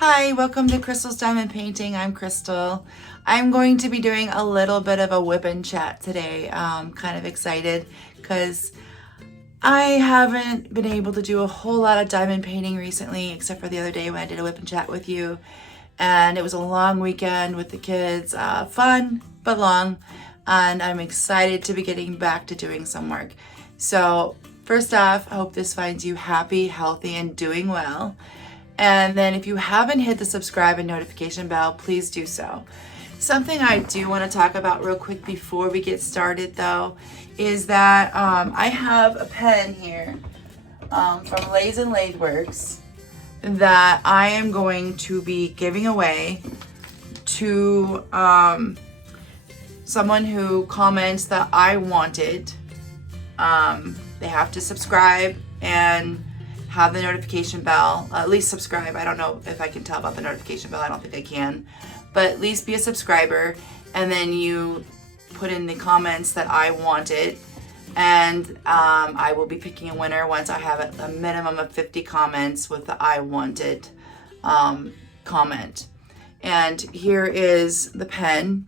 Hi, welcome to Crystal's Diamond Painting. I'm Crystal. I'm going to be doing a little bit of a whip and chat today. Kind of excited because I haven't been able to do a whole lot of diamond painting recently, except for the other day when I did a whip and chat with you. And it was a long weekend with the kids, fun but long. And I'm excited to be getting back to doing some work. So first off, I hope this finds you happy, healthy, and doing well. And then if you haven't hit the subscribe and notification bell, please do so. Something I do want to talk about real quick before we get started though, is that I have a pen here from Lays and Lathe Works that I am going to be giving away to someone who comments that I wanted. They have to subscribe and have the notification bell, at least subscribe. I don't know if I can tell about the notification bell. I don't think I can, but at least be a subscriber. And then you put in the comments that I wanted, and I will be picking a winner once I have a minimum of 50 comments with the I wanted comment. And here is the pen.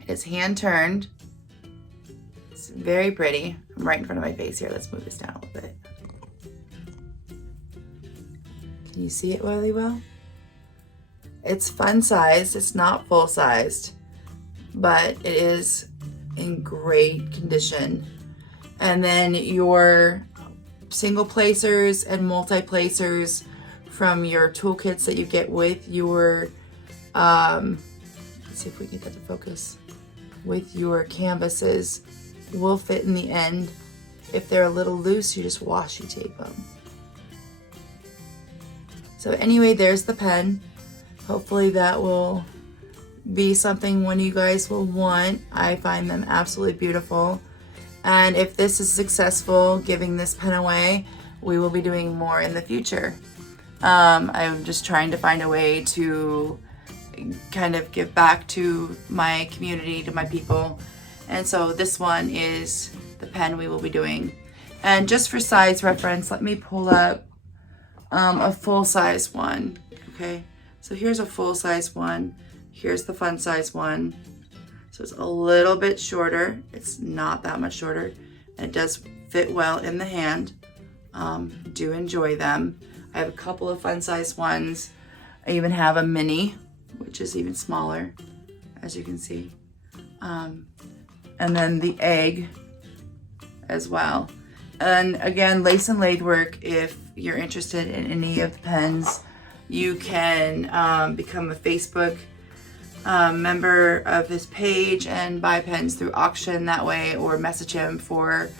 It is hand turned. It's very pretty. I'm right in front of my face here. Let's move this down a little bit. Can you see it really well? It's fun sized, it's not full sized, but it is in great condition. And then your single placers and multi placers from your toolkits that you get with your, let's see if we can get that to focus, with your canvases will fit in the end. If they're a little loose, you just washi tape them. So anyway, there's the pen. Hopefully that will be something one you guys will want. I find them absolutely beautiful. And if this is successful, giving this pen away, we will be doing more in the future. I'm just trying to find a way to kind of give back to my community, to my people. And so this one is the pen we will be doing. And just for size reference, let me pull up a full-size one. Okay, so here's a full-size one. Here's the fun-size one. So it's a little bit shorter. It's not that much shorter. And it does fit well in the hand. Do enjoy them. I have a couple of fun-size ones. I even have a mini, which is even smaller, as you can see. And then the egg as well. And again, Lace and Lathe Work, if you're interested in any of the pens, you can become a Facebook member of his page and buy pens through auction that way, or message him for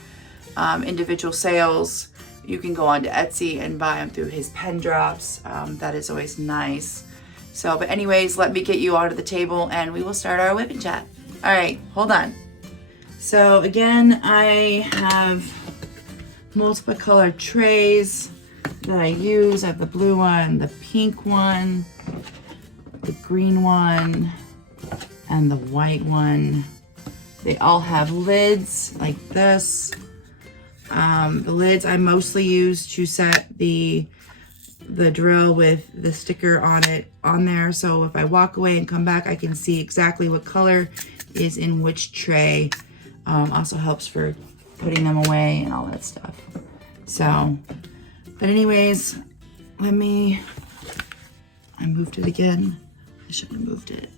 individual sales. You can go on to Etsy and buy them through his pen drops. That is always nice. So, but anyways, let me get you onto the table and we will start our whip and chat. All right, hold on. So again, I have multiple colored trays that I use. I have the blue one, the pink one, the green one, and the white one. They all have lids like this. The lids I mostly use to set the drill with the sticker on it on there, so if I walk away and come back, I can see exactly what color is in which tray. Also helps for putting them away and all that stuff. So, but anyways, I moved it again. I shouldn't have moved it.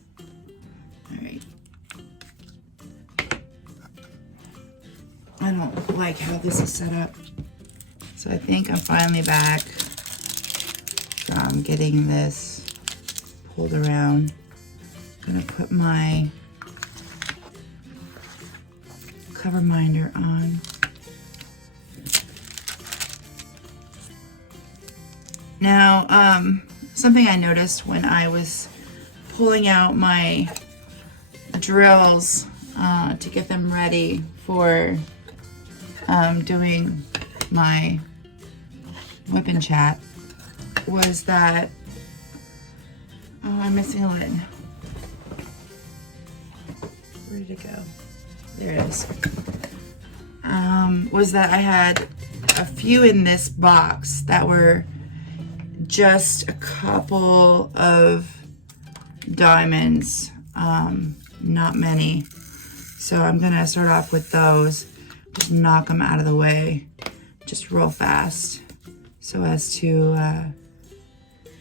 All right. I don't like how this is set up. So I think I'm finally back from getting this pulled around. I'm gonna put my cover minder on. Now, something I noticed when I was pulling out my drills to get them ready for doing my whip and chat was that, oh, I'm missing a lid. Where did it go? There it is. Was that I had a few in this box that were just a couple of diamonds, not many. So I'm gonna start off with those, just knock them out of the way, just real fast, so as to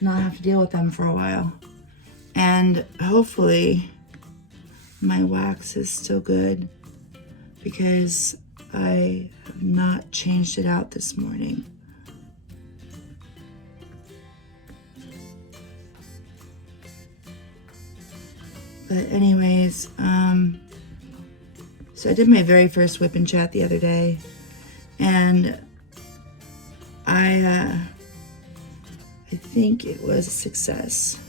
not have to deal with them for a while. And hopefully my wax is still good, because I have not changed it out this morning. But anyways, so I did my very first WIP and chat the other day, and I think it was a success.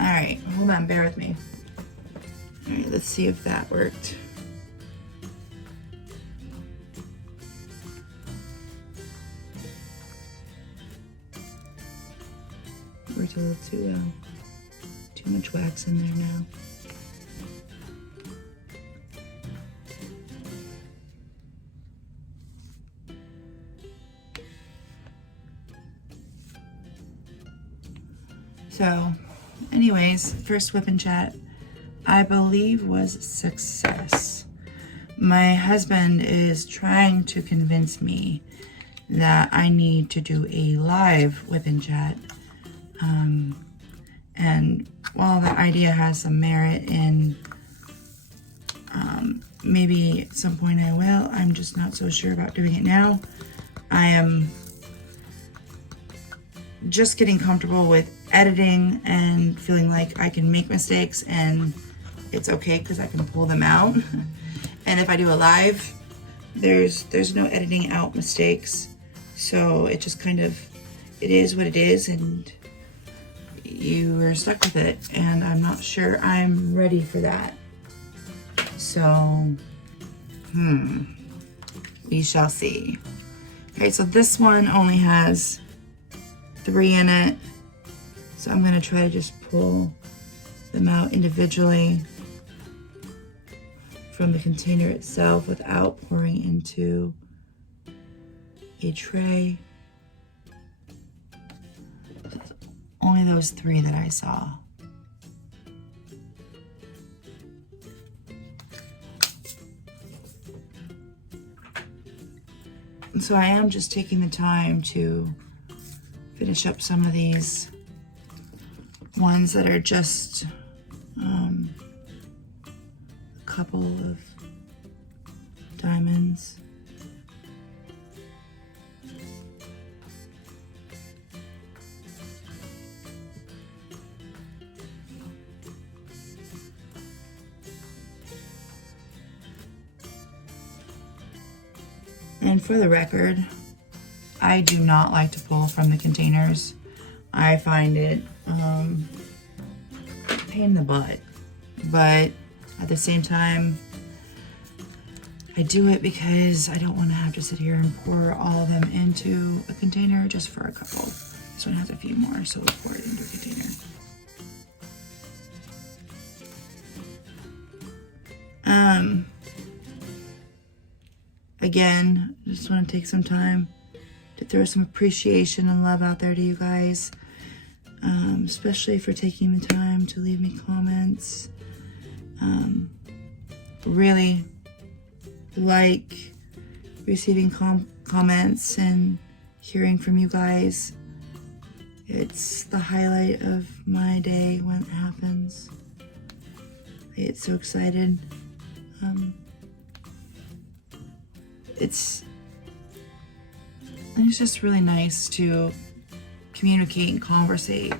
All right, hold on, bear with me. All right, let's see if that worked. Worked a little too well. Too much wax in there now. So, anyways, first WIP and chat, I believe, was a success. My husband is trying to convince me that I need to do a live WIP and chat. And while the idea has some merit in maybe at some point I will, I'm just not so sure about doing it now. I am just getting comfortable with editing and feeling like I can make mistakes and it's okay because I can pull them out. And if I do a live, there's no editing out mistakes. So it just kind of, it is what it is, and you are stuck with it. And I'm not sure I'm ready for that. So, we shall see. Okay, so this one only has 3 in it. So I'm gonna try to just pull them out individually from the container itself without pouring into a tray. Only those 3 that I saw. And so I am just taking the time to finish up some of these ones that are just a couple of diamonds. And for the record, I do not like to pull from the containers. I find it a pain in the butt, but at the same time, I do it because I don't want to have to sit here and pour all of them into a container, just for a couple. This one has a few more, so we'll pour it into a container. Again, I just want to take some time to throw some appreciation and love out there to you guys, especially for taking the time to leave me comments. Really like receiving comments and hearing from you guys. It's the highlight of my day when it happens. I get so excited. It's just really nice to communicate and conversate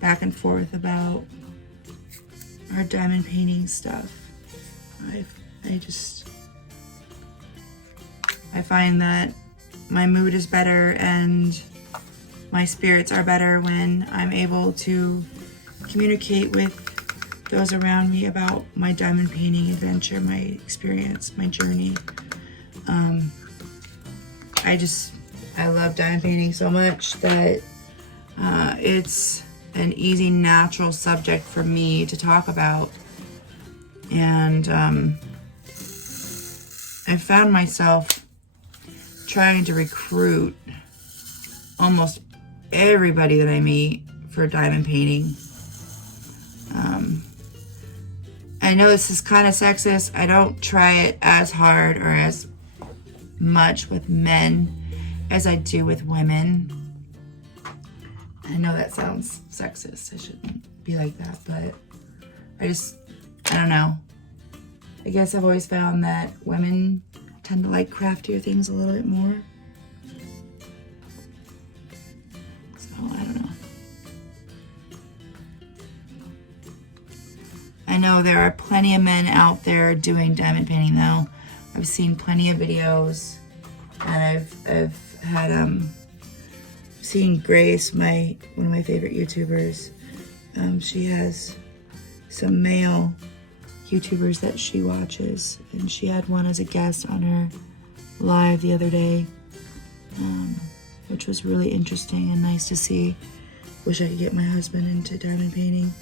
back and forth about our diamond painting stuff. I find that my mood is better and my spirits are better when I'm able to communicate with those around me about my diamond painting adventure, my experience, my journey. I love diamond painting so much that it's an easy, natural subject for me to talk about. And I found myself trying to recruit almost everybody that I meet for diamond painting. I know this is kind of sexist. I don't try it as hard or as much with men as I do with women. I know that sounds sexist. I shouldn't be like that, but I don't know. I guess I've always found that women tend to like craftier things a little bit more. So, I don't know. I know there are plenty of men out there doing diamond painting though. I've seen plenty of videos, and I've had seen Grace, one of my favorite YouTubers. She has some male YouTubers that she watches, and she had one as a guest on her live the other day, which was really interesting and nice to see. Wish I could get my husband into diamond painting.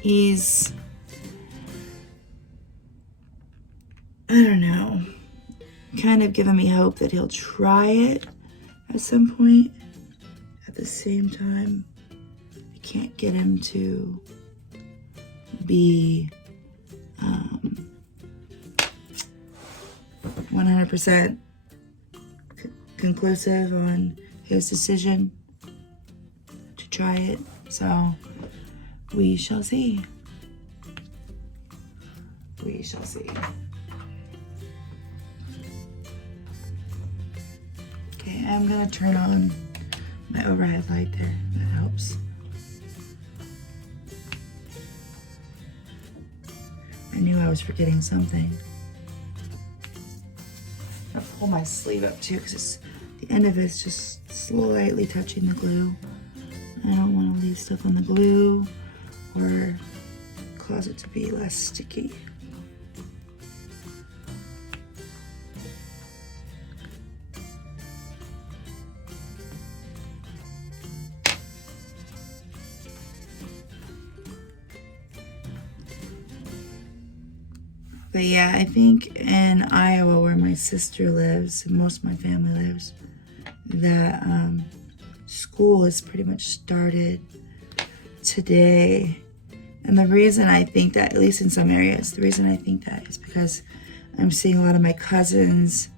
He's, I don't know, kind of giving me hope that he'll try it at some point. At the same time, I can't get him to be 100% conclusive on his decision to try it. So we shall see. We shall see. Okay, I'm gonna turn on my overhead light there. That helps. I knew I was forgetting something. I'll pull my sleeve up too, because the end of it's just slightly touching the glue. I don't want to leave stuff on the glue or cause it to be less sticky. But yeah, I think in Iowa, where my sister lives and most of my family lives, that school is pretty much started today. And the reason I think that, at least in some areas, the reason I think that is because I'm seeing a lot of my cousins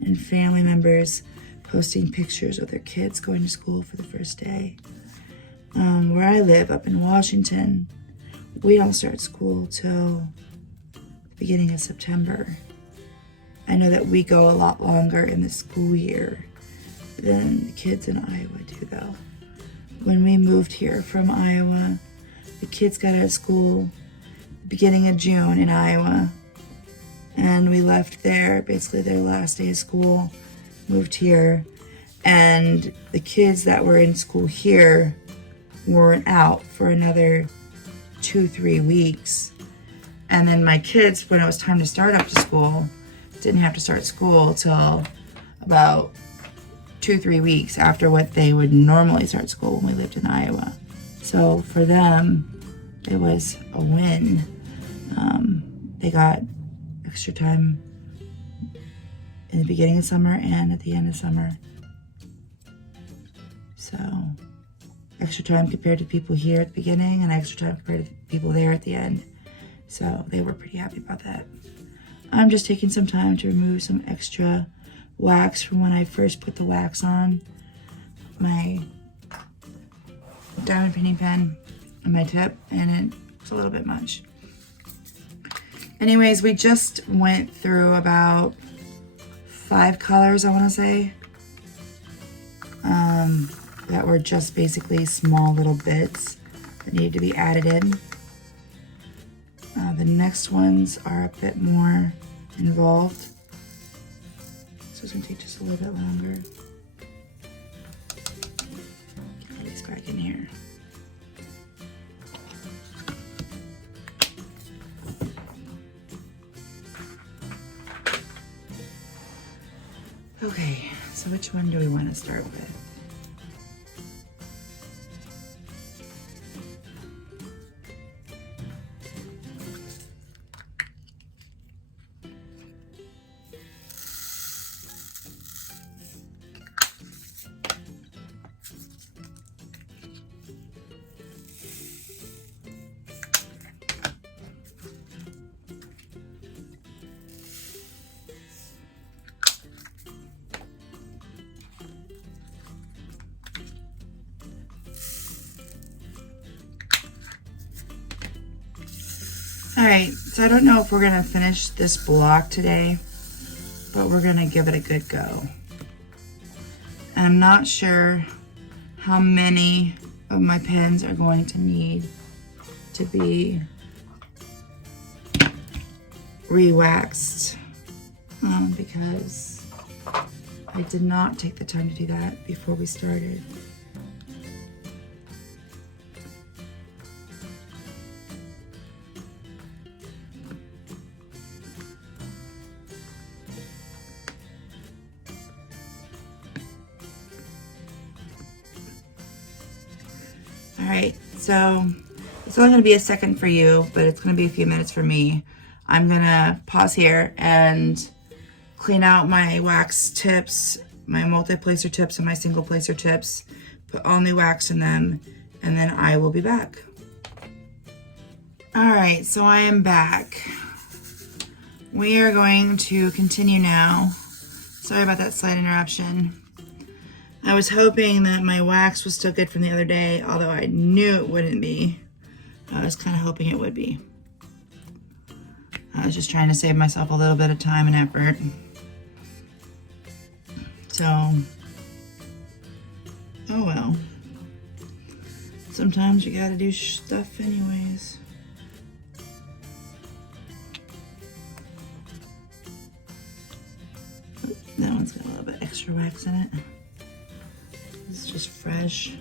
and family members posting pictures of their kids going to school for the first day. Where I live, up in Washington, we don't start school till the beginning of September. I know that we go a lot longer in the school year than the kids in Iowa do, though. When we moved here from Iowa, the kids got out of school the beginning of June in Iowa, and we left there, basically their last day of school, moved here, and the kids that were in school here weren't out for another 2-3 weeks. And then my kids, when it was time to start up to school, didn't have to start school till about 2-3 weeks after what they would normally start school when we lived in Iowa. So for them, it was a win. They got extra time in the beginning of summer and at the end of summer. So extra time compared to people here at the beginning and extra time compared to people there at the end. So they were pretty happy about that. I'm just taking some time to remove some extra wax from when I first put the wax on my diamond painting pen and my tip, and it's a little bit much. Anyways, we just went through about 5 colors, I want to say, that were just basically small little bits that needed to be added in. The next ones are a bit more involved, so it's going to take just a little bit longer. Get these back in here. Okay, so which one do we want to start with? right, so I don't know if we're gonna finish this block today, but we're gonna give it a good go. And I'm not sure how many of my pens are going to need to be re-waxed because I did not take the time to do that before we started. All right, so it's only gonna be a second for you, but it's gonna be a few minutes for me. I'm gonna pause here and clean out my wax tips, my multi-placer tips and my single placer tips, put all new wax in them, and then I will be back. All right, so I am back. We are going to continue now. Sorry about that slight interruption. I was hoping that my wax was still good from the other day, although I knew it wouldn't be. I was kind of hoping it would be. I was just trying to save myself a little bit of time and effort. So, oh well. Sometimes you gotta do stuff anyways. Oh, that one's got a little bit extra wax in it. This is just fresh.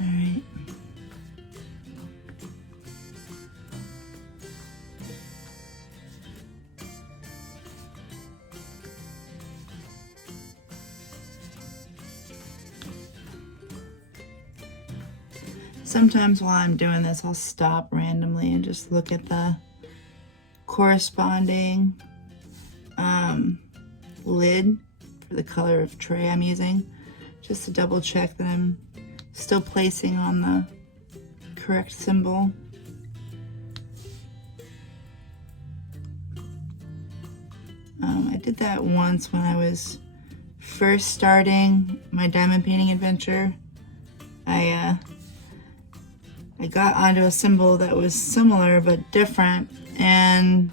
All right. Sometimes while I'm doing this, I'll stop randomly and just look at the corresponding lid for the color of tray I'm using, just to double check that I'm still placing on the correct symbol. I did that once when I was first starting my diamond painting adventure. I got onto a symbol that was similar but different, and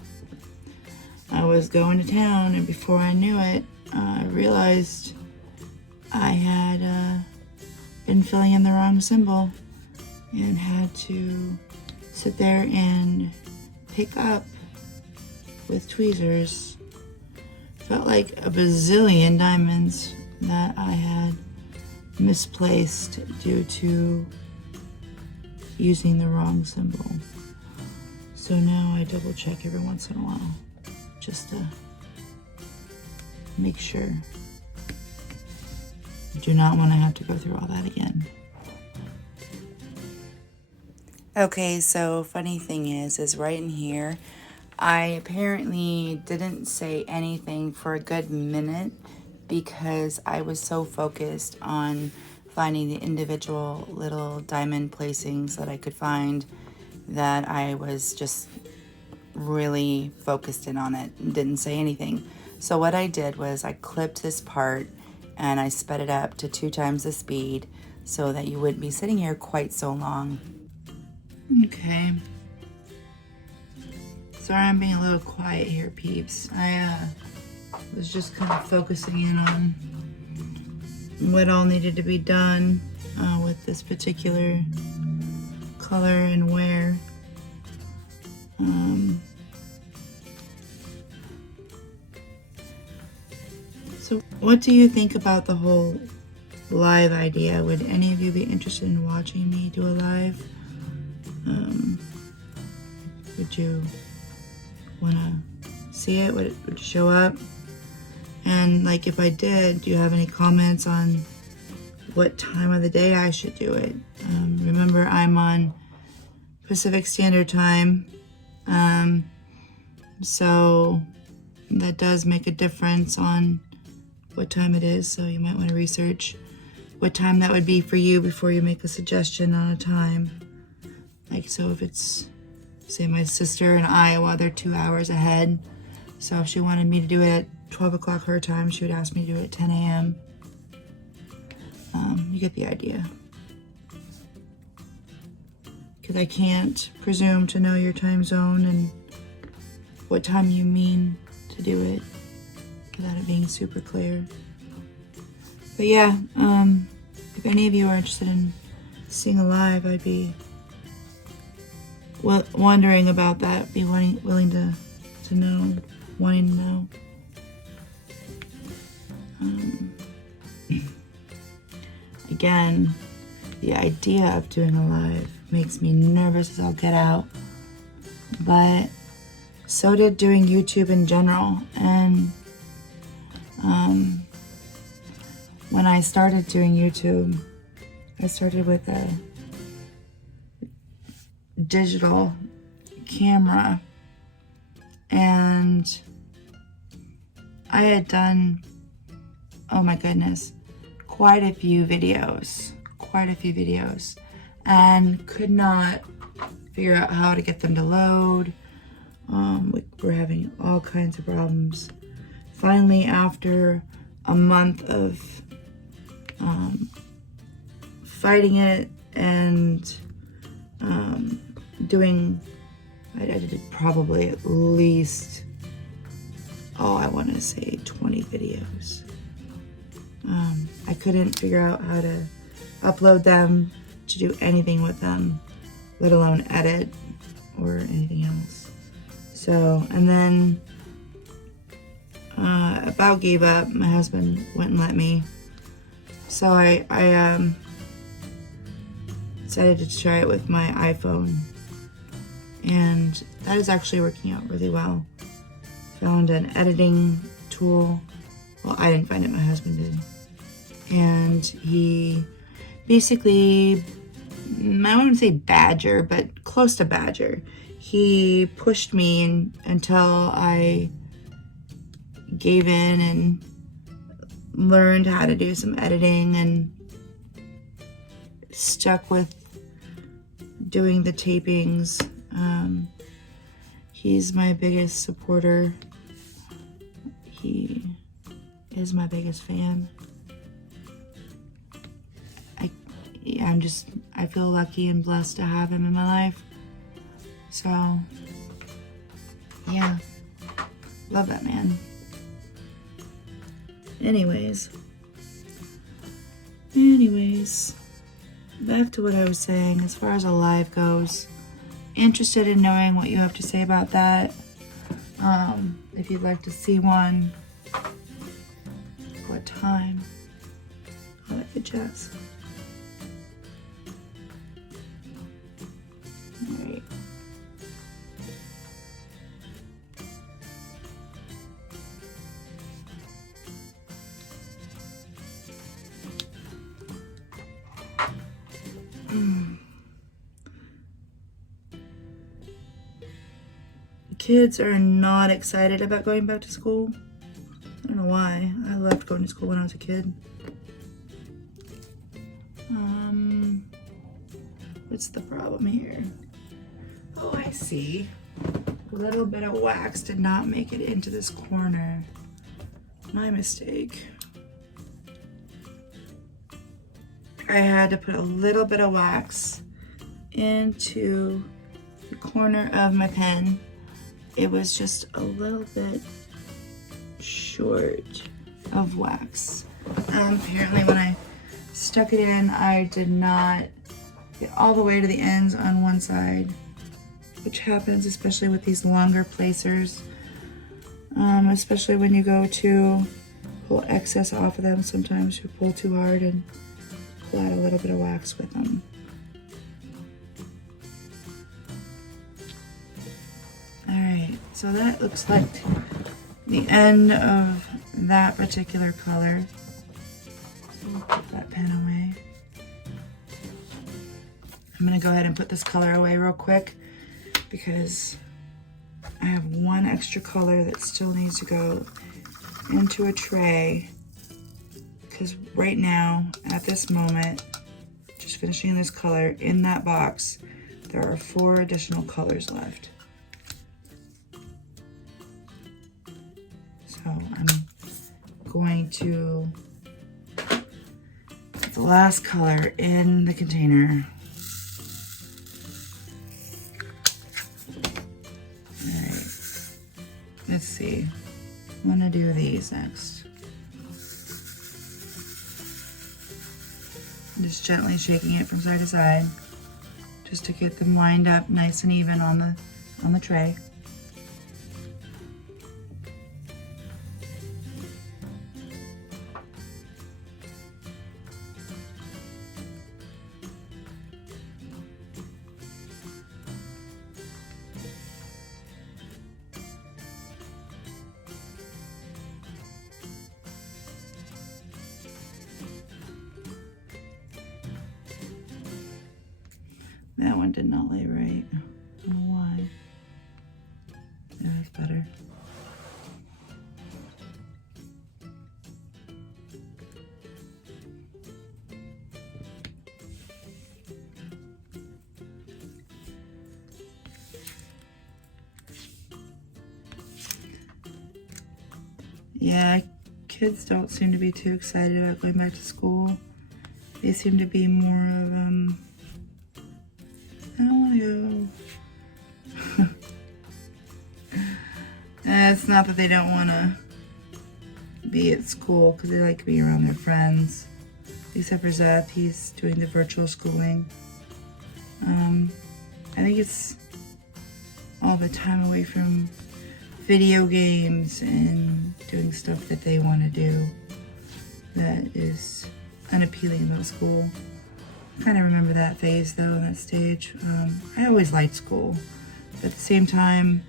I was going to town, and before I knew it, I realized I had been filling in the wrong symbol and had to sit there and pick up with tweezers. Felt like a bazillion diamonds that I had misplaced due to using the wrong symbol. So now I double check every once in a while just to make sure. I do not want to have to go through all that again. Okay, so funny thing is right in here, I apparently didn't say anything for a good minute because I was so focused on finding the individual little diamond placings that I could find that I was just really focused in on it and didn't say anything. So what I did was I clipped this part and I sped it up to 2 times the speed so that you wouldn't be sitting here quite so long. Okay. Sorry I'm being a little quiet here, peeps. I was just kind of focusing in on what all needed to be done with this particular color and wear. So what do you think about the whole live idea? Would any of you be interested in watching me do a live? Would you want to see it? Would it show up? And like if I did, do you have any comments on what time of the day I should do it? Remember, I'm on Pacific Standard Time, so that does make a difference on what time it is, so you might want to research what time that would be for you before you make a suggestion on a time. Like, so if it's, say, my sister in Iowa, they're 2 hours ahead, so if she wanted me to do it at 12 o'clock her time, she would ask me to do it at 10 a.m. You get the idea. because I can't presume to know your time zone and what time you mean to do it without it being super clear. But yeah, if any of you are interested in seeing a live, I'd be wondering about that, be willing to know, wanting to know. Again, the idea of doing a live makes me nervous as I'll get out, but so did doing YouTube in general. And when I started doing YouTube, I started with a digital camera, and I had done, oh my goodness, quite a few videos, and could not figure out how to get them to load. We were having all kinds of problems. Finally, after a month of fighting it and doing, I did probably at least, I want to say 20 videos. I couldn't figure out how to upload them, to do anything with them, let alone edit or anything else. So, and then about gave up. My husband wouldn't let me. So I decided to try it with my iPhone, and that is actually working out really well. Found an editing tool. Well, I didn't find it, my husband did. And he basically, I wouldn't say badger, but close to badger. He pushed me until I gave in and learned how to do some editing and stuck with doing the tapings. He's my biggest supporter. He is my biggest fan. I feel lucky and blessed to have him in my life. So, yeah, love that man. Anyways, back to what I was saying as far as a live goes. Interested in knowing what you have to say about that. If you'd like to see one, what time, all that good jazz. Alright. Kids are not excited about going back to school. I don't know why. I loved going to school when I was a kid. What's the problem here? Oh, I see. A little bit of wax did not make it into this corner. My mistake. I had to put a little bit of wax into the corner of my pen. It was just a little bit short of wax. Apparently when I stuck it in, I did not get all the way to the ends on one side, which happens especially with these longer placers, especially when you go to pull excess off of them. Sometimes you pull too hard and pull out a little bit of wax with them. Alright, so that looks like the end of that particular color. So we'll put that pen away. I'm going to go ahead and put this color away real quick because I have one extra color that still needs to go into a tray, because right now, at this moment, just finishing this color in that box, there are 4 additional colors left. So I'm going to put the last color in the container. let's see. I'm gonna do these next. Just gently shaking it from side to side, just to get them lined up nice and even on the tray. That one did not lay right. I don't know why. Yeah, that's better. Yeah, kids don't seem to be too excited about going back to school. They seem to be more of, I don't want to go. It's not that they don't want to be at school, because they like being around their friends. Except for Zeth, he's doing the virtual schooling. I think it's all the time away from video games and doing stuff that they want to do that is unappealing about school. I kind of remember that phase though, in that stage. I always liked school, but at the same time,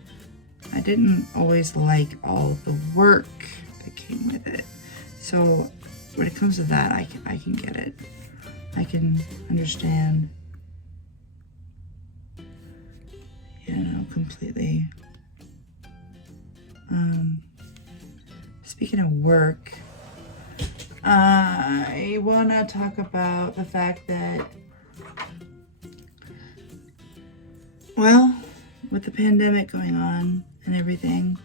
I didn't always like all the work that came with it. So when it comes to that, I can get it. I can understand, you know, completely. Speaking of work, I want to talk about the fact that, well, with the pandemic going on and everything,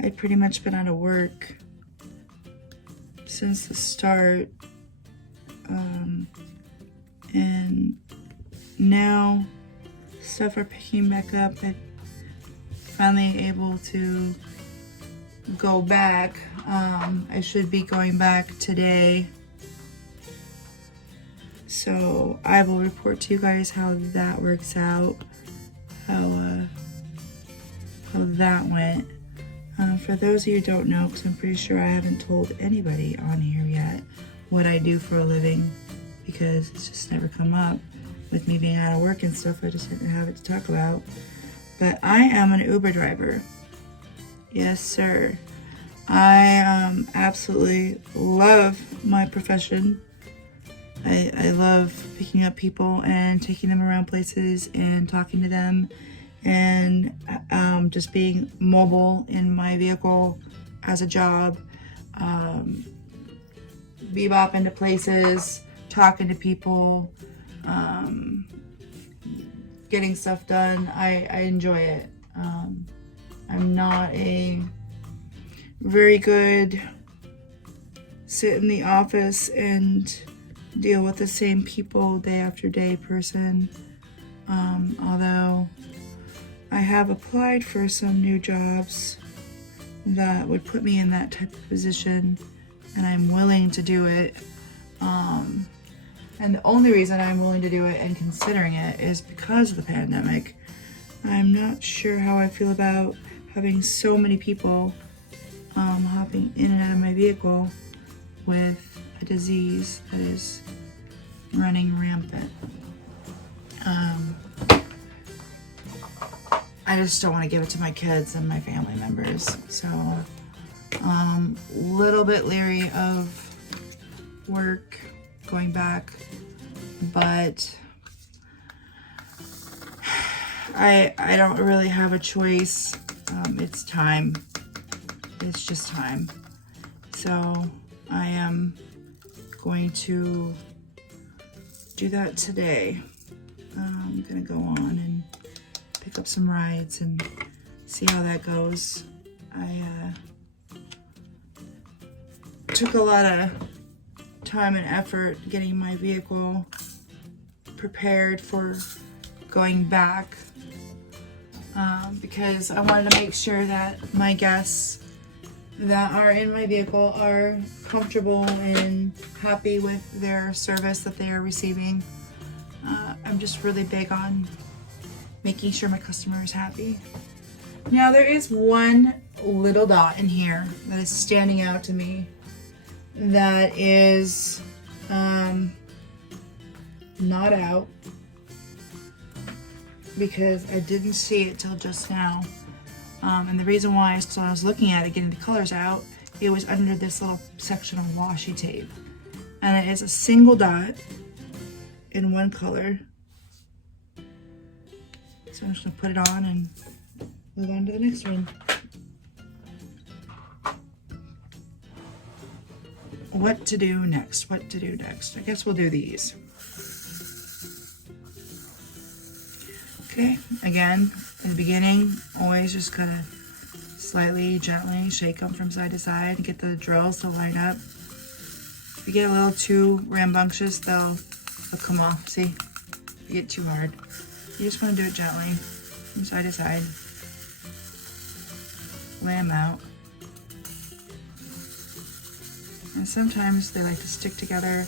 I'd pretty much been out of work since the start. And now stuff are picking back up. I'm finally able to go back. I should be going back today. So I will report to you guys how that works out, how that went. For those of you who don't know, because I'm pretty sure I haven't told anybody on here yet what I do for a living, because it's just never come up with me being out of work and stuff. I just didn't have it to talk about. But I am an Uber driver. Yes, sir. I absolutely love my profession. I love picking up people and taking them around places and talking to them, and just being mobile in my vehicle as a job. Bebopping to places, talking to people, getting stuff done. I enjoy it. I'm not a very good sit in the office and deal with the same people day after day person. Although I have applied for some new jobs that would put me in that type of position, and I'm willing to do it. And the only reason I'm willing to do it and considering it is because of the pandemic. I'm not sure how I feel about having so many people hopping in and out of my vehicle with a disease that is running rampant. I just don't want to give it to my kids and my family members. So, little bit leery of work going back, but I don't really have a choice. It's time. It's just time. So I am going to do that today. I'm gonna go on and pick up some rides and see how that goes. I took a lot of time and effort getting my vehicle prepared for going back. because I wanted to make sure that my guests that are in my vehicle are comfortable and happy with their service that they are receiving. I'm just really big on making sure my customer is happy. Now there is one little dot in here that is standing out to me that is not out, because I didn't see it till just now. And the reason why is because when I was looking at it, getting the colors out, it was under this little section of washi tape. And it is a single dot in one color. So I'm just gonna put it on and move on to the next one. What to do next? What to do next? I guess we'll do these. Okay, again, in the beginning, always just kind of slightly, gently shake them from side to side and get the drills to line up. If you get a little too rambunctious, they'll come off. See, if you get too hard. You just want to do it gently, from side to side. Lay them out. And sometimes they like to stick together,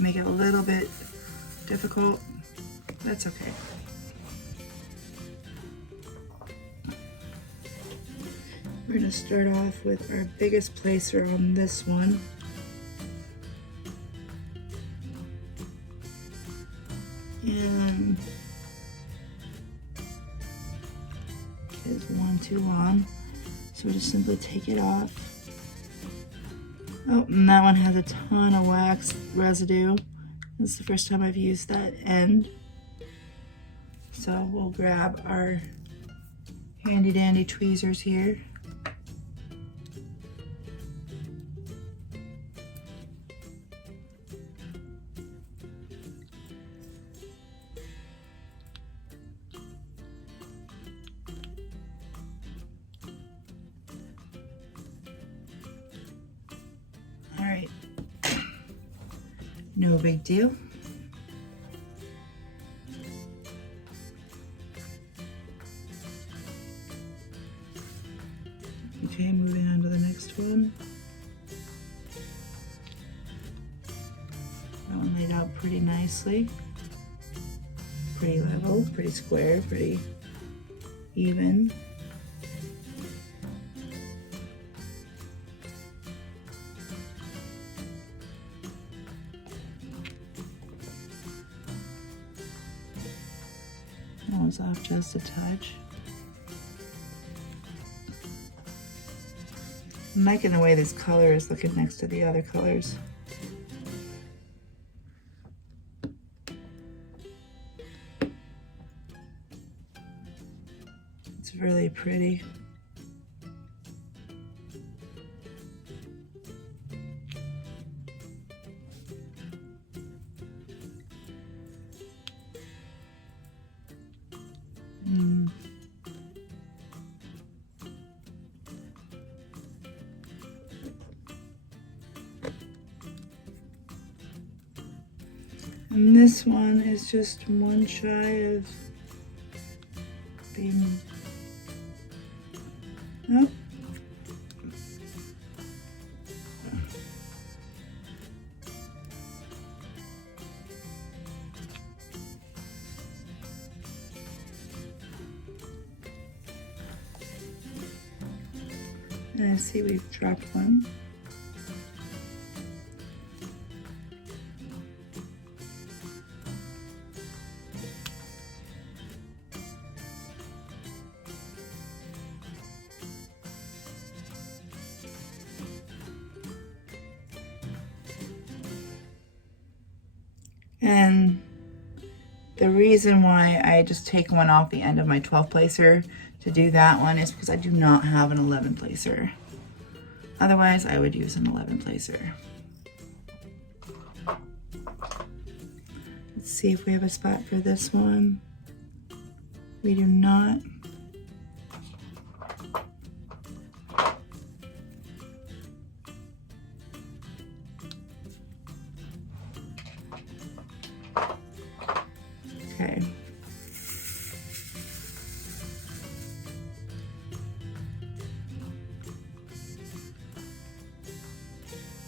make it a little bit difficult. That's okay. We're gonna start off with our biggest placer on this one. And is one too long, so we'll just simply take it off. Oh, and that one has a ton of wax residue. This is the first time I've used that end. So we'll grab our handy dandy tweezers here. All right, no big deal. Okay, moving on to the next one. That one laid out pretty nicely. Pretty level, pretty square, pretty even. That one's off just a touch. I'm liking the way this color is looking next to the other colors. It's really pretty. And this one is just one shy of being, oh. And I see we've dropped one. And the reason why I just take one off the end of my 12 placer to do that one is because I do not have an 11 placer. Otherwise, I would use an 11 placer. Let's see if we have a spot for this one. We do not. Okay.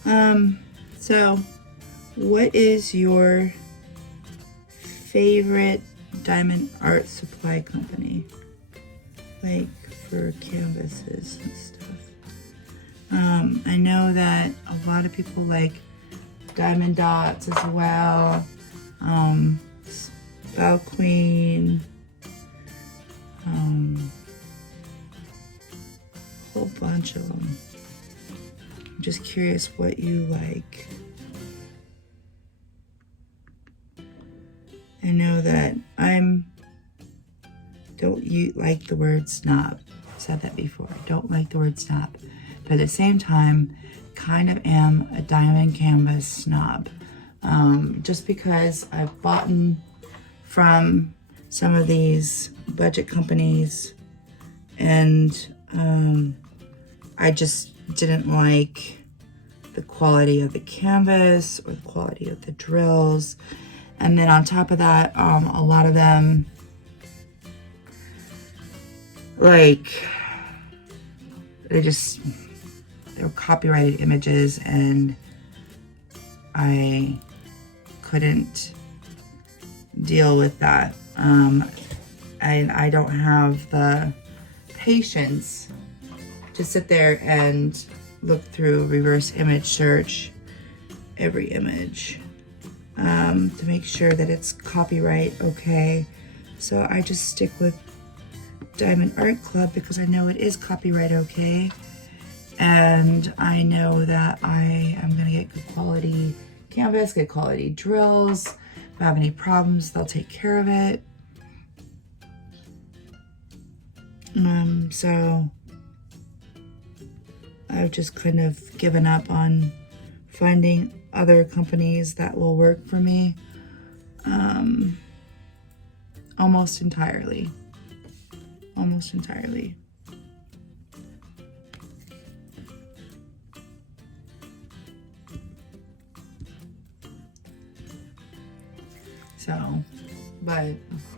So what is your favorite diamond art supply company? Like for canvases and stuff. I know that a lot of people like Diamond Dots as well. Spell Queen. A whole bunch of them. I'm just curious what you like. I know that don't like the word snob. I've said that before. I don't like the word snob. But at the same time, kind of am a diamond canvas snob. Just because I've bought from some of these budget companies and I just didn't like the quality of the canvas or the quality of the drills. And then on top of that, a lot of them, like, they were copyrighted images and I couldn't deal with that. And I don't have the patience to sit there and look through reverse image search every image to make sure that it's copyright okay. So I just stick with Diamond Art Club because I know it is copyright okay. And I know that I am gonna get good quality canvas, good quality drills. If I have any problems, they'll take care of it. So I've just kind of given up on finding other companies that will work for me almost entirely. So, but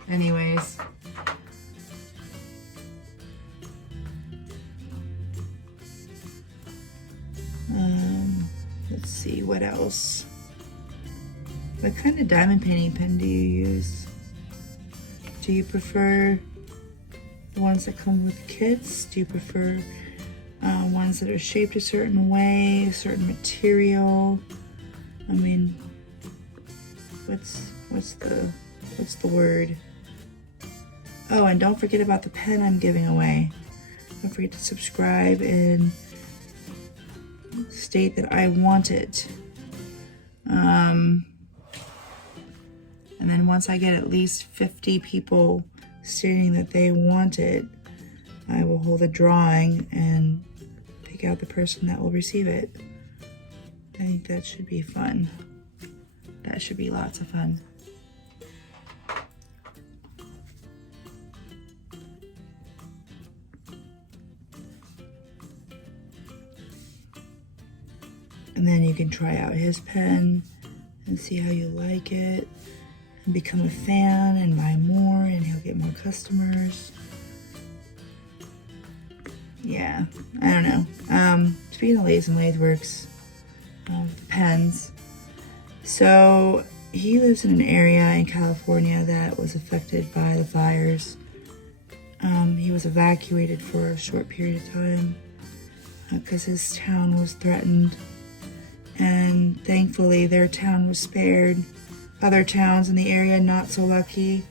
anyways, let's see what else. What kind of diamond painting pen do you use? Do you prefer the ones that come with kits? Do you prefer ones that are shaped a certain way, a certain material? I mean, what's the word? Oh, and don't forget about the pen I'm giving away. Don't forget to subscribe and state that I want it. And then once I get at least 50 people stating that they want it, I will hold a drawing and pick out the person that will receive it. I think that should be fun. That should be lots of fun. And then you can try out his pen and see how you like it and become a fan and buy more, and he'll get more customers. Yeah, I don't know. Speaking of Lathes and Lathe Works, pens. So he lives in an area in California that was affected by the fires. He was evacuated for a short period of time because his town was threatened. And thankfully their town was spared. Other towns in the area not so lucky.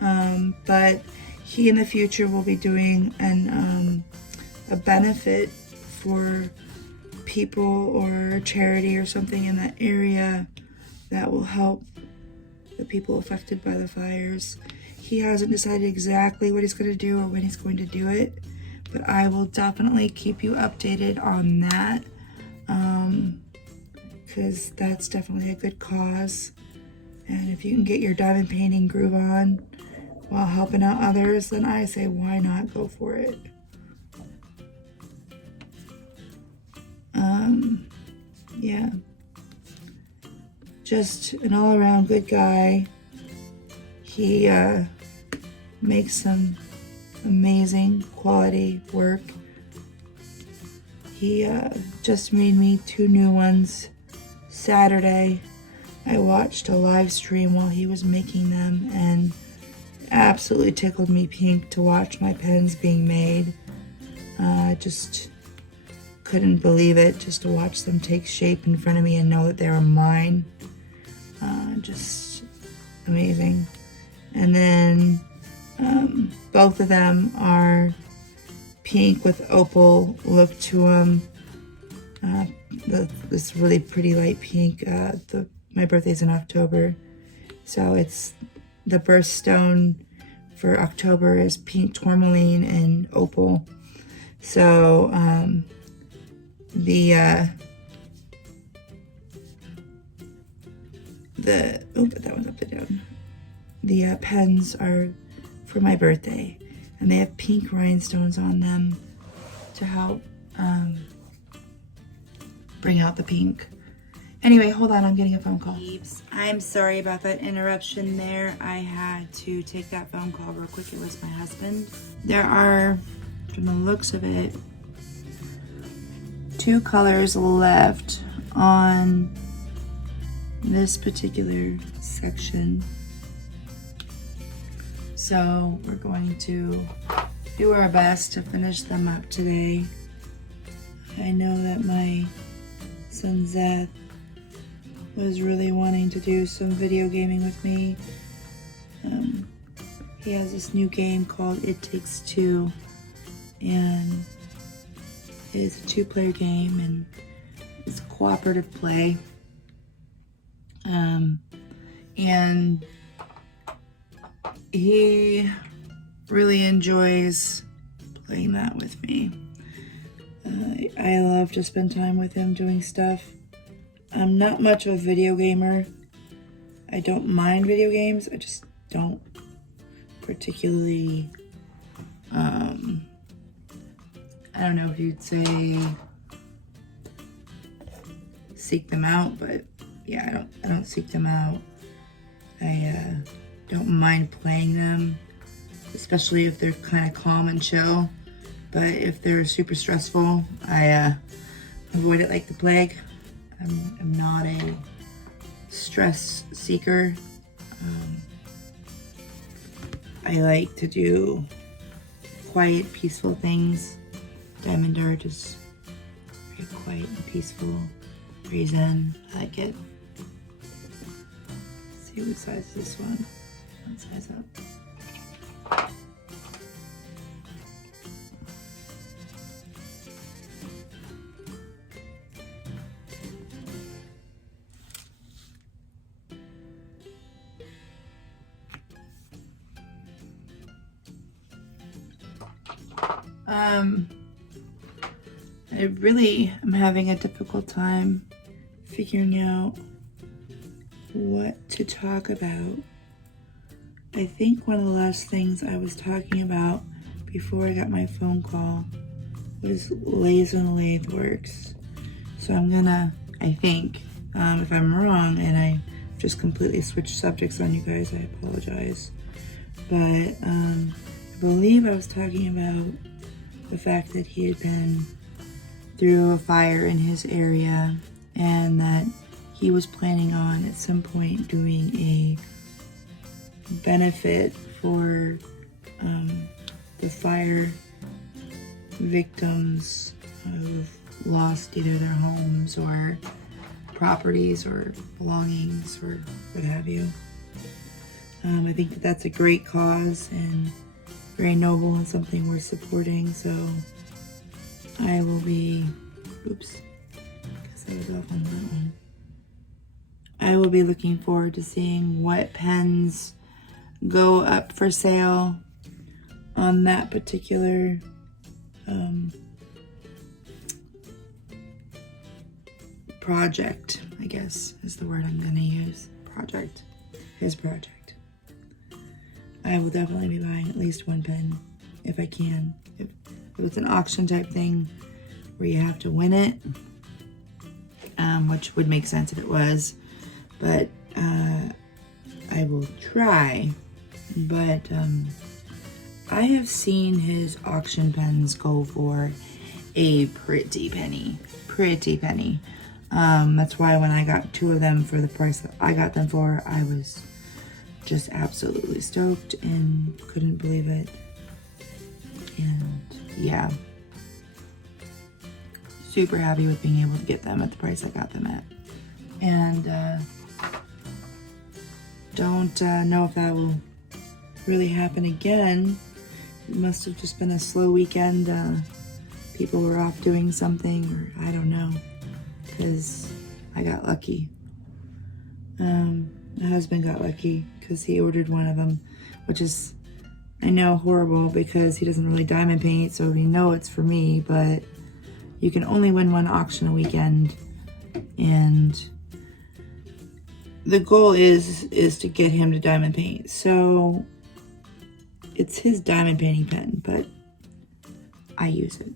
But he in the future will be doing a benefit for people or charity or something in that area that will help the people affected by the fires. He hasn't decided exactly what he's going to do or when he's going to do it, but I will definitely keep you updated on that. Because that's definitely a good cause. And if you can get your diamond painting groove on while helping out others, then I say why not go for it. Yeah. Just an all-around good guy. He makes some amazing quality work. He just made me 2 new ones Saturday. I watched a live stream while he was making them, and absolutely tickled me pink to watch my pens being made. Just couldn't believe it, just to watch them take shape in front of me and know that they were mine. Just amazing. And then both of them are pink with opal look to them. This really pretty light pink. My birthday's in October, so it's the birthstone for October is pink tourmaline and opal. So put that one upside down. The pens are for my birthday, and they have pink rhinestones on them to help bring out the pink. Anyway, hold on, I'm getting a phone call. I'm sorry about that interruption there. I had to take that phone call real quick. It was my husband. There are, from the looks of it, 2 colors left on this particular section. So we're going to do our best to finish them up today. I know that my son Zeth was really wanting to do some video gaming with me. He has this new game called It Takes Two, and it is a 2-player game, and it's cooperative play. And he really enjoys playing that with me. I love to spend time with him doing stuff. I'm not much of a video gamer. I don't mind video games. I just don't particularly, I don't know if you'd say seek them out, but yeah, I don't seek them out. I don't mind playing them, especially if they're kind of calm and chill. But if they're super stressful, I avoid it like the plague. I'm not a stress seeker. I like to do quiet, peaceful things. Diamond art is very quiet and peaceful, very zen. I like it. Let's see what size is this one. One size up. I really am having a difficult time figuring out what to talk about. I think one of the last things I was talking about before I got my phone call was Laser and Lathe Works. So I'm gonna, I think, if I'm wrong and I just completely switched subjects on you guys, I apologize. But I believe I was talking about the fact that he had been through a fire in his area, and that he was planning on at some point doing a benefit for the fire victims who've lost either their homes or properties or belongings or what have you. I think that that's a great cause and very noble and something worth supporting. So I will be, oops, guess I was off on that one. I will be looking forward to seeing what pens go up for sale on that particular project, I guess is the word I'm gonna use. Project. His project. I will definitely be buying at least one pen if I can. If it's an auction type thing where you have to win it, which would make sense if it was, but I will try. But I have seen his auction pens go for a pretty penny. Pretty penny. That's why when I got 2 of them for the price that I got them for, I was just absolutely stoked and couldn't believe it. And yeah, super happy with being able to get them at the price I got them at. And don't know if that will really happen again. It must have just been a slow weekend. People were off doing something, or I don't know, because I got lucky. My husband got lucky because he ordered one of them, which is, I know, horrible because he doesn't really diamond paint, so we know it's for me, but you can only win one auction a weekend, and the goal is to get him to diamond paint. So it's his diamond painting pen, but I use it.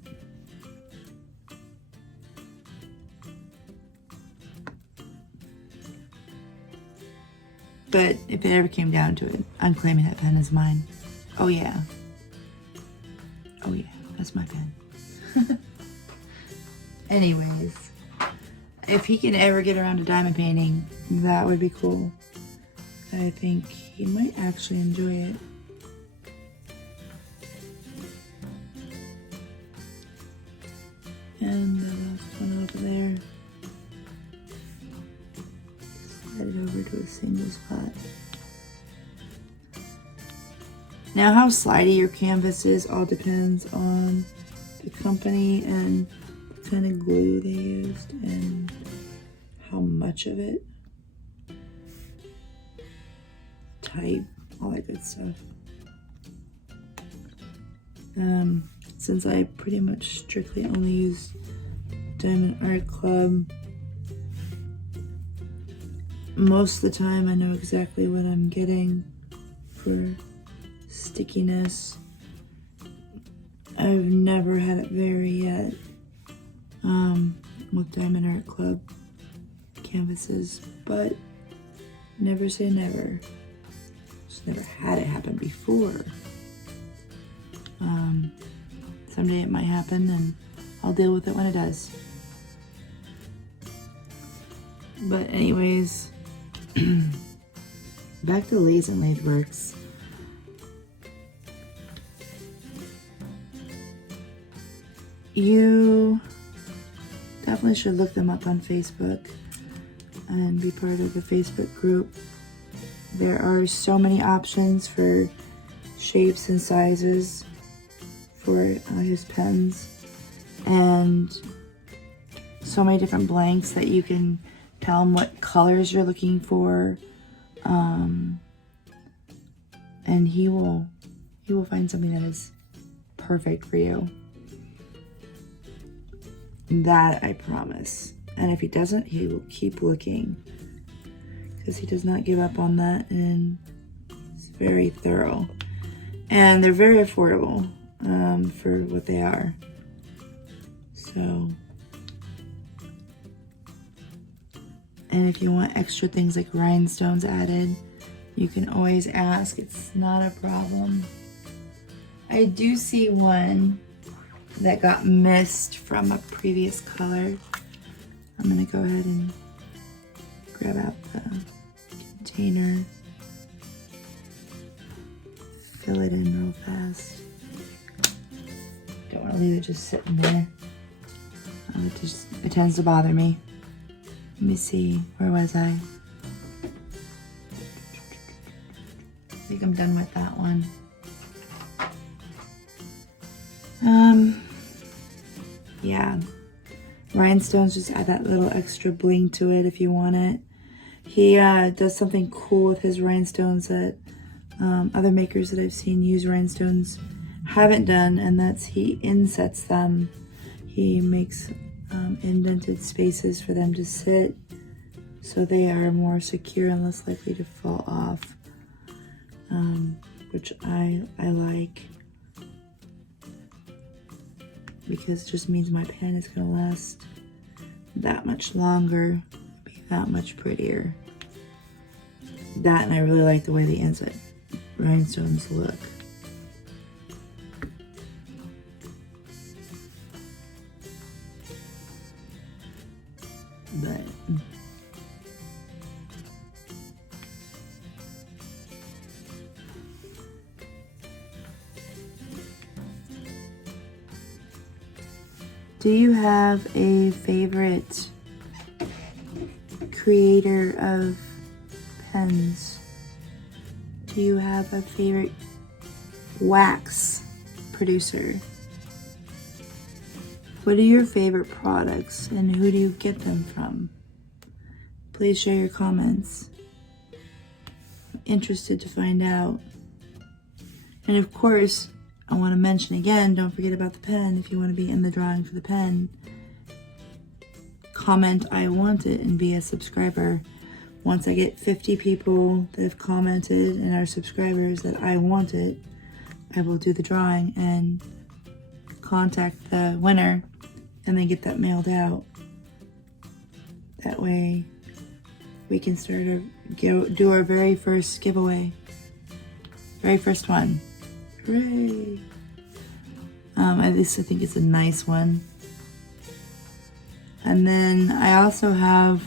But if it ever came down to it, I'm claiming that pen as mine. Oh yeah. Oh yeah, that's my pen. Anyways, if he can ever get around to diamond painting, that would be cool. I think he might actually enjoy it. And the last one over there. Slide it over to a single spot. Now how slidey your canvas is all depends on the company and the kind of glue they used and how much of it, type, all that good stuff. Since I pretty much strictly only use Diamond Art Club, most of the time I know exactly what I'm getting for stickiness. I've never had it vary yet with Diamond Art Club canvases, but never say never. Just never had it happen before. Someday it might happen and I'll deal with it when it does. But anyways, back to Lathe and Lathe Works. You definitely should look them up on Facebook and be part of the Facebook group. There are so many options for shapes and sizes for his pens, and so many different blanks that you can tell him what colors you're looking for, and he will find something that is perfect for you. That I promise. And if he doesn't, he will keep looking, because he does not give up on that, and he's very thorough. And they're very affordable for what they are. So, and if you want extra things like rhinestones added, you can always ask. It's not a problem. I do see one that got missed from a previous color. I'm gonna go ahead and grab out the container, fill it in real fast. Don't want to leave it just sitting there. It tends to bother me. Let me see, where was I? I think I'm done with that one. Yeah, rhinestones just add that little extra bling to it if you want it. He does something cool with his rhinestones that other makers that I've seen use rhinestones haven't done, and that's he insets them. He makes indented spaces for them to sit so they are more secure and less likely to fall off, which I like, because it just means my pen is going to last that much longer, be that much prettier. That, and I really like the way the inset rhinestones look. but do you have a favorite creator of pens? Do you have a favorite wax producer? What are your favorite products and who do you get them from? Please share your comments. I'm interested to find out. And of course, I want to mention again, don't forget about the pen. If you want to be in the drawing for the pen, comment I want it and be a subscriber. Once I get 50 people that have commented and are subscribers that I want it, I will do the drawing and contact the winner and then get that mailed out. That way we can start do our very first giveaway. Very first one. Hooray! At least I think it's a nice one. And then I also have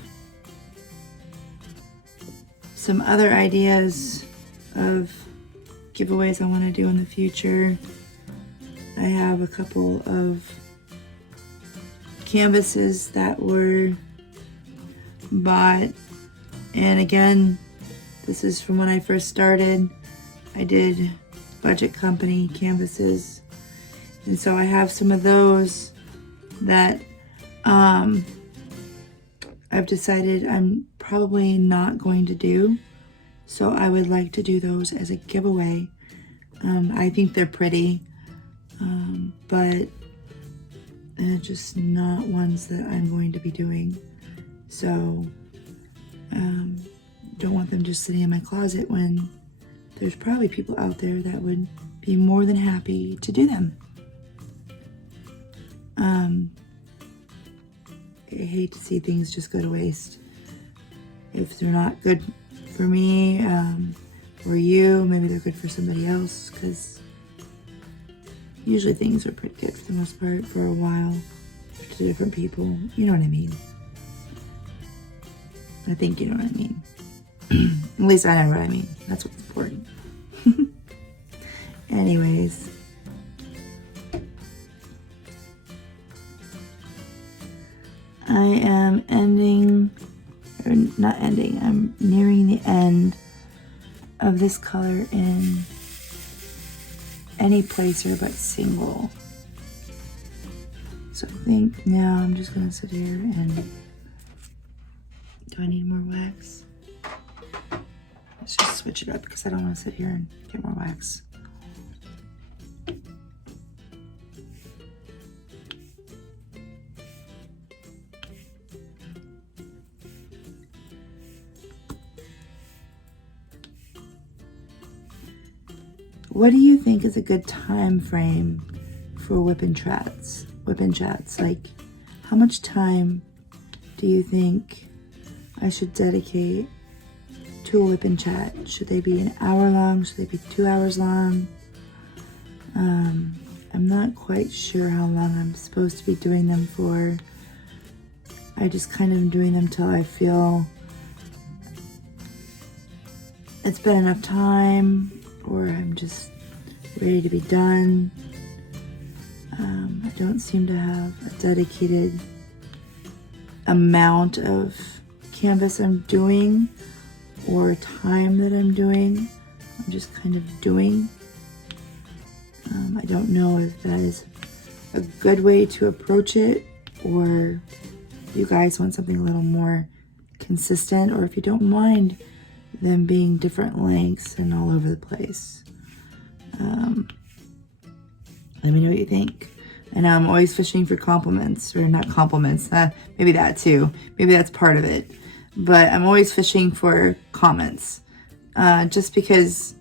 some other ideas of giveaways I want to do in the future. I have a couple of canvases that were bought, and again, this is from when I first started. I did budget company canvases, and so I have some of those that I've decided I'm probably not going to do, so I would like to do those as a giveaway. I think they're pretty, but they're just not ones that I'm going to be doing. So don't want them just sitting in my closet when there's probably people out there that would be more than happy to do them. I hate to see things just go to waste. If they're not good for me or you, maybe they're good for somebody else, because usually things are pretty good for the most part for a while to different people. You know what I mean? I think you know what I mean. At least I know what I mean. That's what's important. Anyways. I am I'm nearing the end of this color in any placer but single. So I think now I'm just gonna sit here and, do I need more wax? Let's just switch it up because I don't want to sit here and get more wax. What do you think is a good time frame for whip and chats? Like, how much time do you think I should dedicate to a whip and chat? Should they be an hour long? Should they be 2 hours long? I'm not quite sure how long I'm supposed to be doing them for. I just kind of am doing them till I feel it's been enough time, or I'm just ready to be done. I don't seem to have a dedicated amount of canvas I'm doing or time that I'm doing. I'm just kind of doing. I don't know if that is a good way to approach it, or you guys want something a little more consistent, or if you don't mind them being different lengths and all over the place. Let me know what you think. I know I'm always fishing for compliments, or not compliments, maybe that too. Maybe that's part of it. But I'm always fishing for comments, just because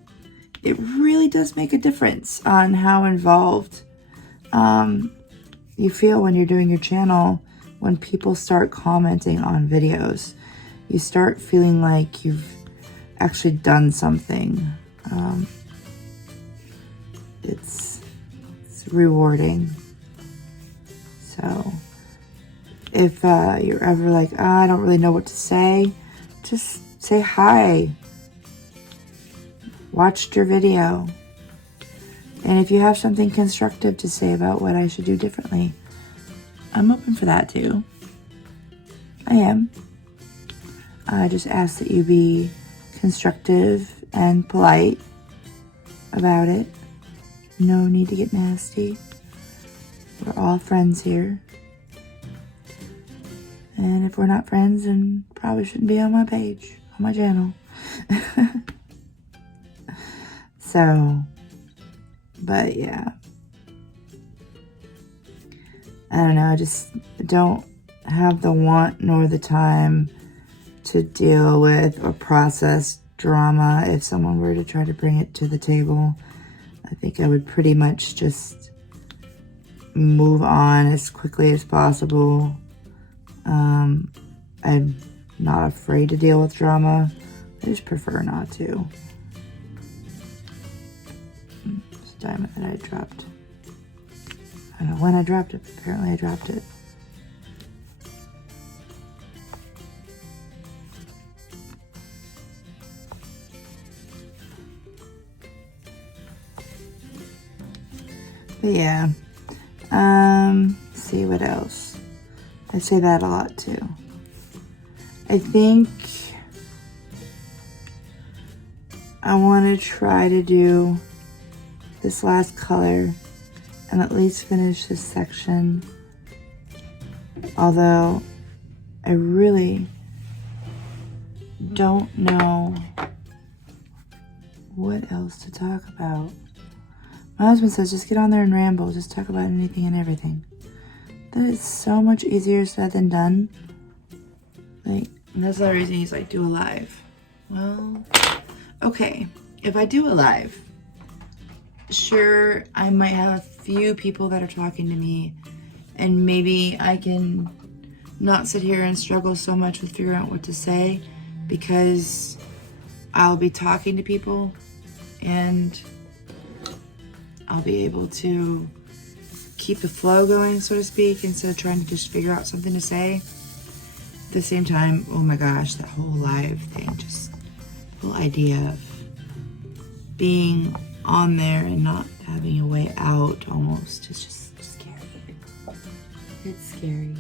it really does make a difference on how involved you feel when you're doing your channel. When people start commenting on videos, you start feeling like you've actually done something. It's rewarding. So If you're ever like, oh, I don't really know what to say, just say hi. Watched your video. And if you have something constructive to say about what I should do differently, I'm open for that too. I am. I just ask that you be constructive and polite about it. No need to get nasty. We're all friends here. And if we're not friends, then probably shouldn't be on my page, on my channel. So, but yeah. I don't know, I just don't have the want nor the time to deal with or process drama. If someone were to try to bring it to the table, I think I would pretty much just move on as quickly as possible. I'm not afraid to deal with drama. I just prefer not to. It's a diamond that I dropped. I don't know when I dropped it, but apparently I dropped it. But yeah, see what else. I say that a lot too. I think I want to try to do this last color and at least finish this section. Although I really don't know what else to talk about. My husband says just get on there and ramble. Just talk about anything and everything. That is so much easier said than done. Like, and that's the reason he's like, do a live. Well, okay. If I do a live, sure, I might have a few people that are talking to me, and maybe I can not sit here and struggle so much with figuring out what to say, because I'll be talking to people and I'll be able to keep the flow going, so to speak, instead of trying to just figure out something to say. At the same time, oh my gosh, that whole live thing, just the whole idea of being on there and not having a way out almost is just scary. It's scary.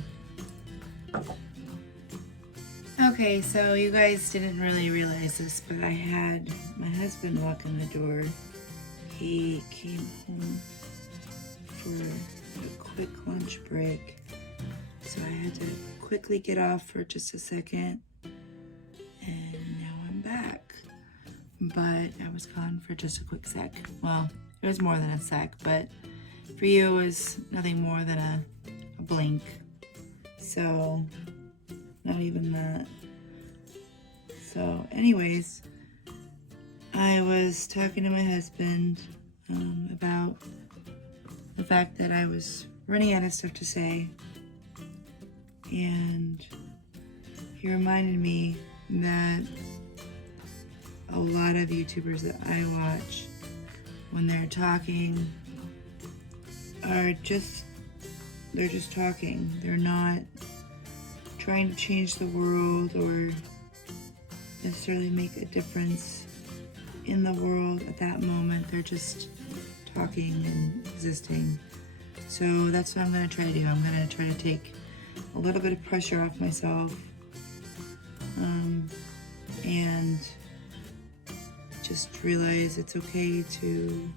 Okay, so you guys didn't really realize this, but I had my husband walk in the door. He came home for a quick lunch break, so I had to quickly get off for just a second, and now I'm back. But I was gone for just a quick sec. Well, it was more than a sec, but for you it was nothing more than a blink. So, not even that. So, anyways, I was talking to my husband about the fact that I was running out of stuff to say, and he reminded me that a lot of YouTubers that I watch, when they're talking, they're just talking. They're not trying to change the world or necessarily make a difference in the world at that moment. They're just talking and existing. So that's what I'm going to try to do. I'm going to try to take a little bit of pressure off myself, and just realize it's okay to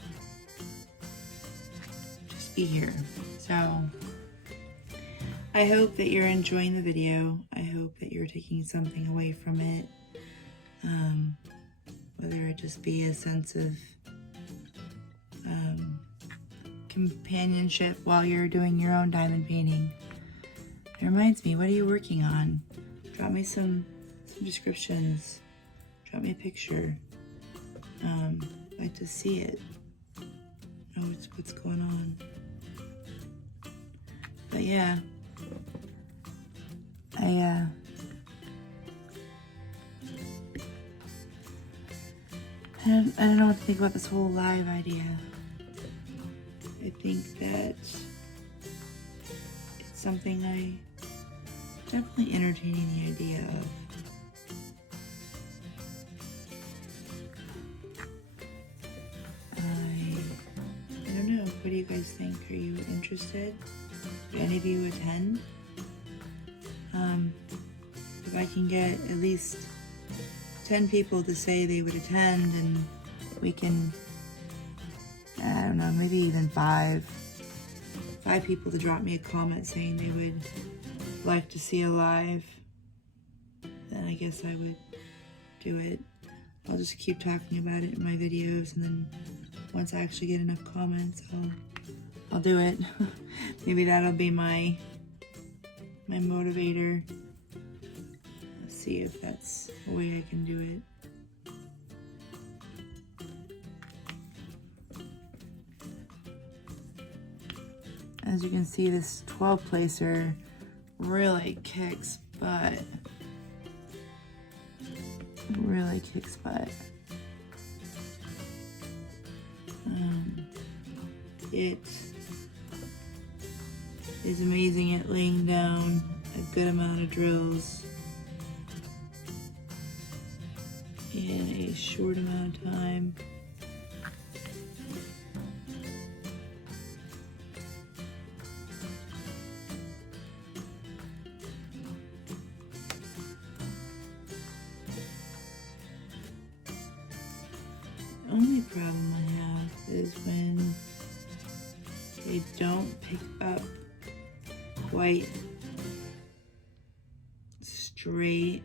just be here. So I hope that you're enjoying the video. I hope that you're taking something away from it, whether it just be a sense of companionship while you're doing your own diamond painting. It reminds me, what are you working on? Drop me some descriptions. Drop me a picture. I'd like to see it. Know what's going on. But yeah, I don't know what to think about this whole live idea. I think that it's something I definitely entertaining the idea of I don't know. What do you guys think? Are you interested? Would any of you attend? If I can get at least 10 people to say they would attend, and we can, I don't know, maybe even five people to drop me a comment saying they would like to see a live, then I guess I would do it. I'll just keep talking about it in my videos, and then once I actually get enough comments, I'll do it. Maybe that'll be my motivator. Let's see if that's a way I can do it. As you can see, this 12 placer really kicks butt. Really kicks butt. It is amazing at laying down a good amount of drills in a short amount of time. The only problem I have is when they don't pick up quite straight,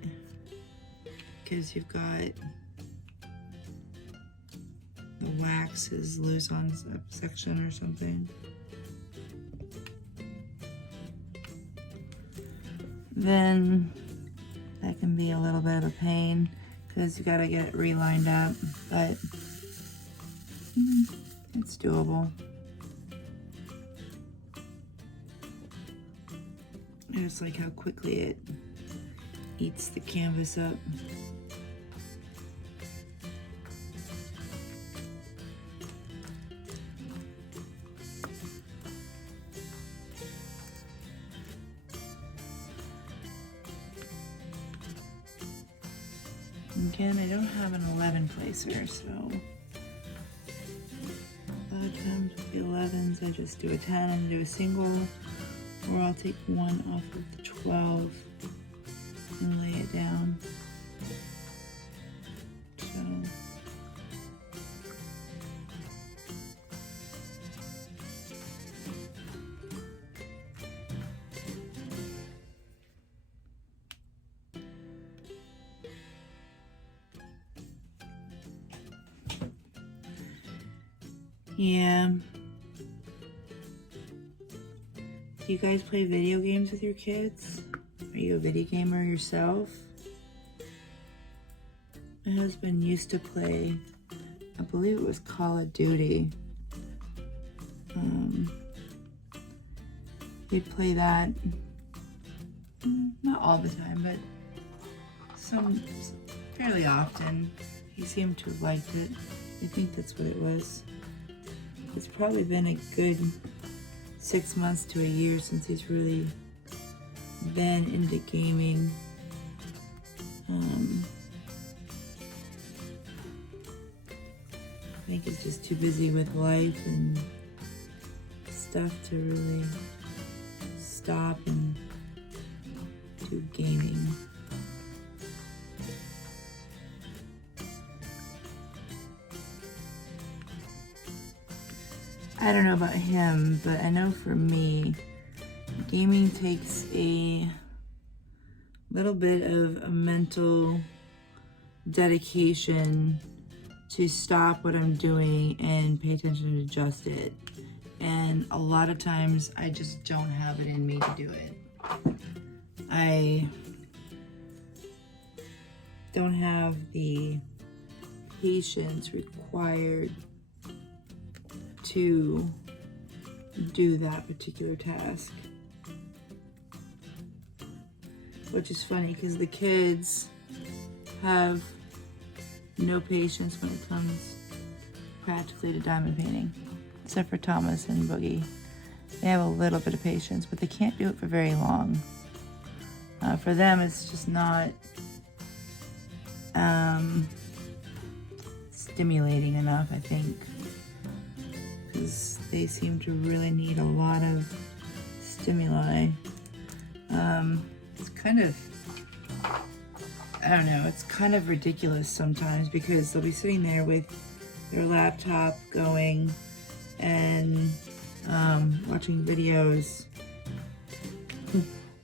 because you've got the wax is loose on a section or something. Then that can be a little bit of a pain, because you gotta get it relined up, but it's doable. I just like how quickly it eats the canvas up. Again, I don't have an 11 placer, so a lot of times with the 11s I just do a 10 and do a single, or I'll take one off of the 12 and lay it down. So yeah. Do you guys play video games with your kids? Are you a video gamer yourself? My husband used to play, I believe it was Call of Duty. He'd play that, not all the time, but fairly often. He seemed to have liked it. I think that's what it was. It's probably been a good 6 months to a year since he's really been into gaming. I think he's just too busy with life and stuff to really stop and do gaming. I don't know about him, but I know for me, gaming takes a little bit of a mental dedication to stop what I'm doing and pay attention and adjust it. And a lot of times I just don't have it in me to do it. I don't have the patience required to do that particular task. Which is funny because the kids have no patience when it comes practically to diamond painting, except for Thomas and Boogie. They have a little bit of patience, but they can't do it for very long. For them, it's just not stimulating enough, I think, because they seem to really need a lot of stimuli. It's kind of, I don't know, it's kind of ridiculous sometimes because they'll be sitting there with their laptop going and watching videos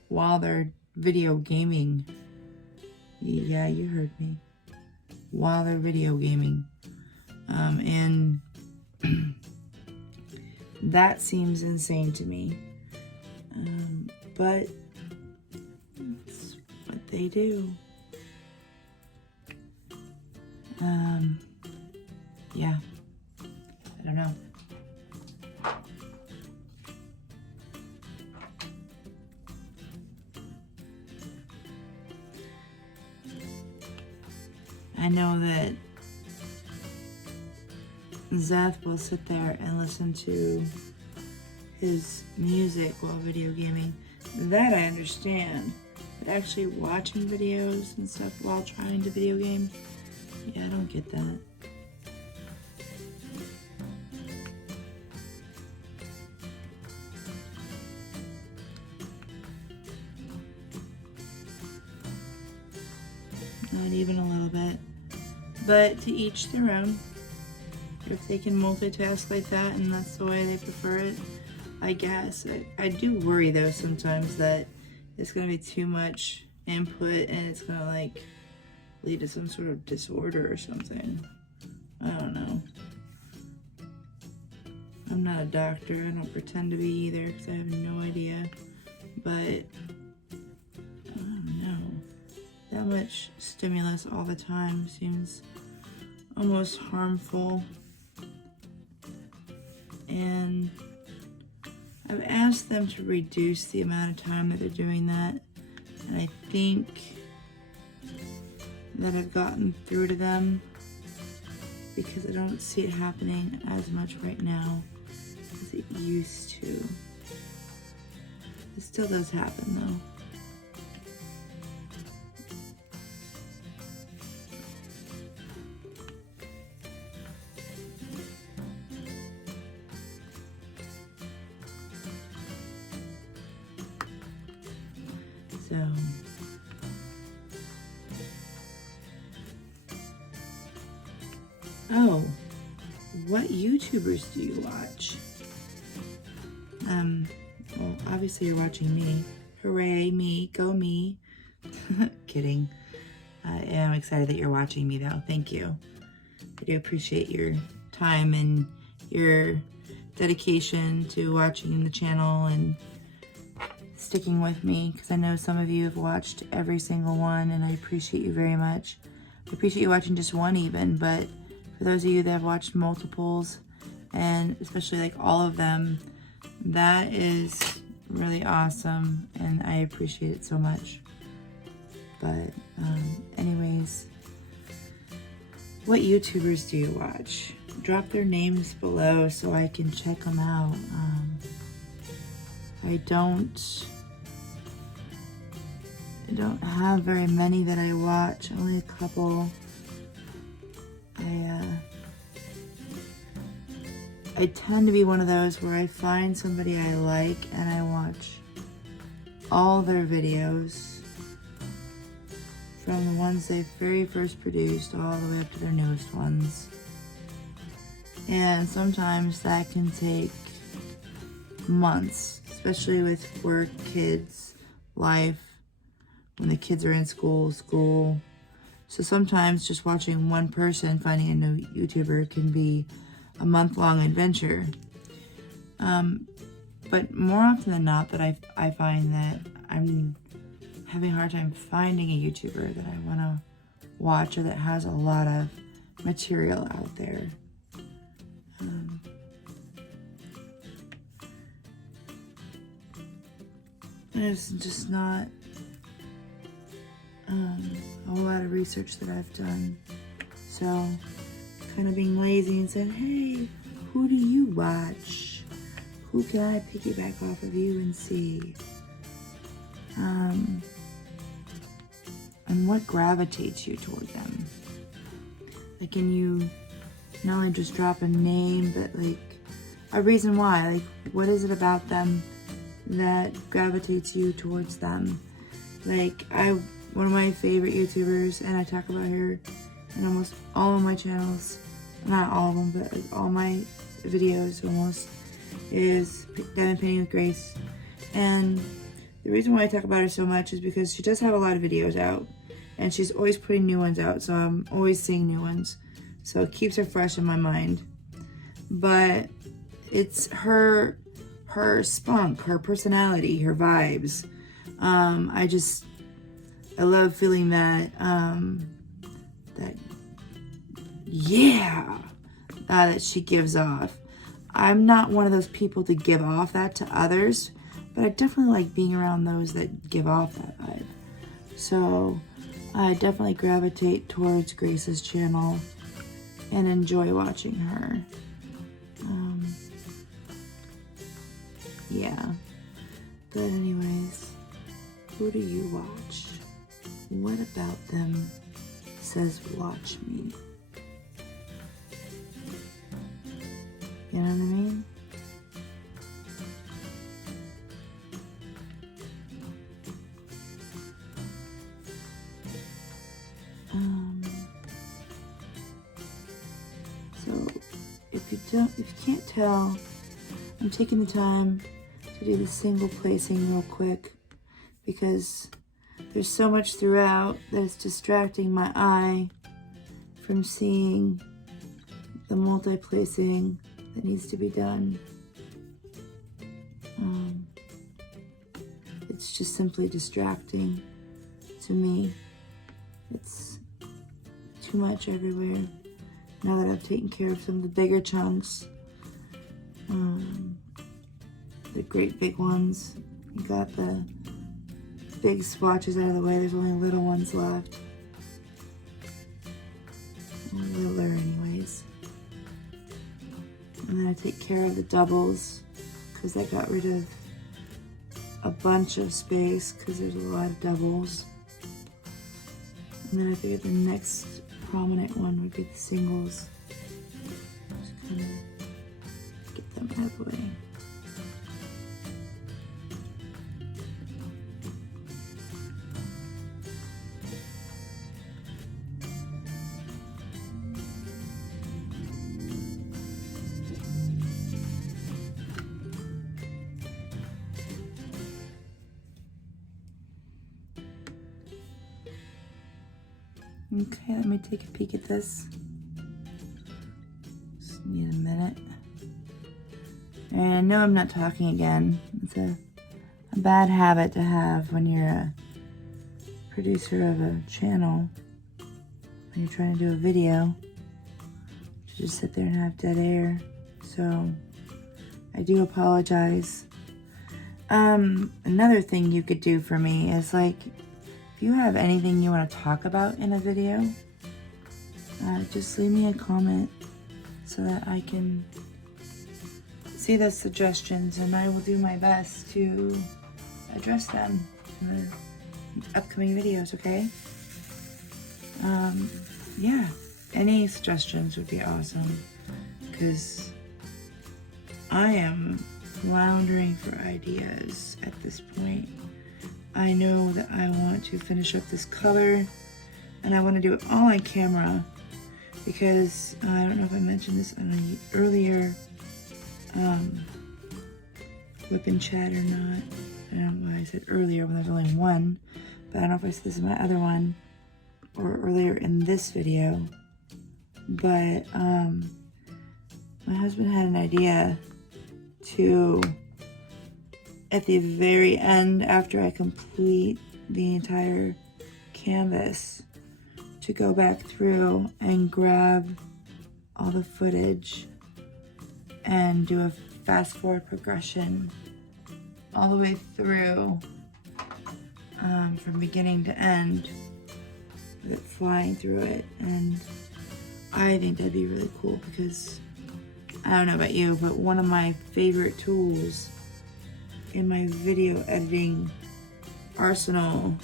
while they're video gaming. Yeah, you heard me. While they're video gaming. And that seems insane to me. But it's what they do. Yeah, I don't know. I know that Zeth will sit there and listen to his music while video gaming. That I understand. But actually watching videos and stuff while trying to video game, yeah, I don't get that. Not even a little bit. But to each their own. If they can multitask like that and that's the way they prefer it, I guess. I do worry though sometimes that it's going to be too much input and it's going to like lead to some sort of disorder or something. I don't know. I'm not a doctor. I don't pretend to be either because I have no idea. But I don't know. That much stimulus all the time seems almost harmful. And I've asked them to reduce the amount of time that they're doing that. And I think that I've gotten through to them because I don't see it happening as much right now as it used to. It still does happen though. So, oh, what YouTubers do you watch? Well, obviously you're watching me. Hooray, me, go me. Kidding. I am excited that you're watching me though. Thank you. I do appreciate your time and your dedication to watching the channel and sticking with me, because I know some of you have watched every single one and I appreciate you very much. I appreciate you watching just one even, but for those of you that have watched multiples and especially like all of them, that is really awesome and I appreciate it so much. But anyways, what YouTubers do you watch? Drop their names below so I can check them out. I don't have very many that I watch, only a couple. I tend to be one of those where I find somebody I like and I watch all their videos from the ones they very first produced all the way up to their newest ones. And sometimes that can take months, especially with work, kids, life, when the kids are in school. So sometimes just watching one person, finding a new YouTuber can be a month-long adventure. But more often than not that I find that I'm having a hard time finding a YouTuber that I want to watch or that has a lot of material out there. There's just not a whole lot of research that I've done. So kind of being lazy and saying, hey, who do you watch? Who can I piggyback off of you and see? and what gravitates you toward them? Like, can you not only just drop a name, but like a reason why? Like, what is it about them that gravitates you towards them? Like, one of my favorite YouTubers, and I talk about her in almost all of my channels, not all of them, but all my videos almost, is Diamond Painting with Grace. And the reason why I talk about her so much is because she does have a lot of videos out, and she's always putting new ones out, so I'm always seeing new ones. So it keeps her fresh in my mind. But it's her spunk, her personality, her vibes. I love feeling that, that she gives off. I'm not one of those people to give off that to others, but I definitely like being around those that give off that vibe. So I definitely gravitate towards Grace's channel and enjoy watching her. Yeah. But anyways, who do you watch? What about them says watch me? You know what I mean? So if you can't tell, I'm taking the time to do the single placing real quick because there's so much throughout that it's distracting my eye from seeing the multi-placing that needs to be done. It's just simply distracting to me. It's too much everywhere. Now that I've taken care of some of the bigger chunks, the great big ones, you got the big swatches out of the way, there's only little ones left. Littler anyways. And then I take care of the doubles because I got rid of a bunch of space because there's a lot of doubles. And then I figured the next prominent one would be the singles. Just kind of get them out of the way. Okay, let me take a peek at this. Just need a minute. And I know I'm not talking again. It's a bad habit to have when you're a producer of a channel. When you're trying to do a video, to just sit there and have dead air. So I do apologize. Another thing you could do for me is like, if you have anything you want to talk about in a video, just leave me a comment so that I can see those suggestions and I will do my best to address them in the upcoming videos, okay? Yeah, any suggestions would be awesome because I am floundering for ideas at this point. I know that I want to finish up this color and I want to do it all on camera because I don't know if I mentioned this on an earlier WIP and chat or not. I don't know why I said earlier when there's only one, but I don't know if I said this in my other one or earlier in this video. But my husband had an idea to, at the very end, after I complete the entire canvas, to go back through and grab all the footage and do a fast forward progression all the way through from beginning to end with it flying through it. And I think that'd be really cool because I don't know about you, but one of my favorite tools in my video editing arsenal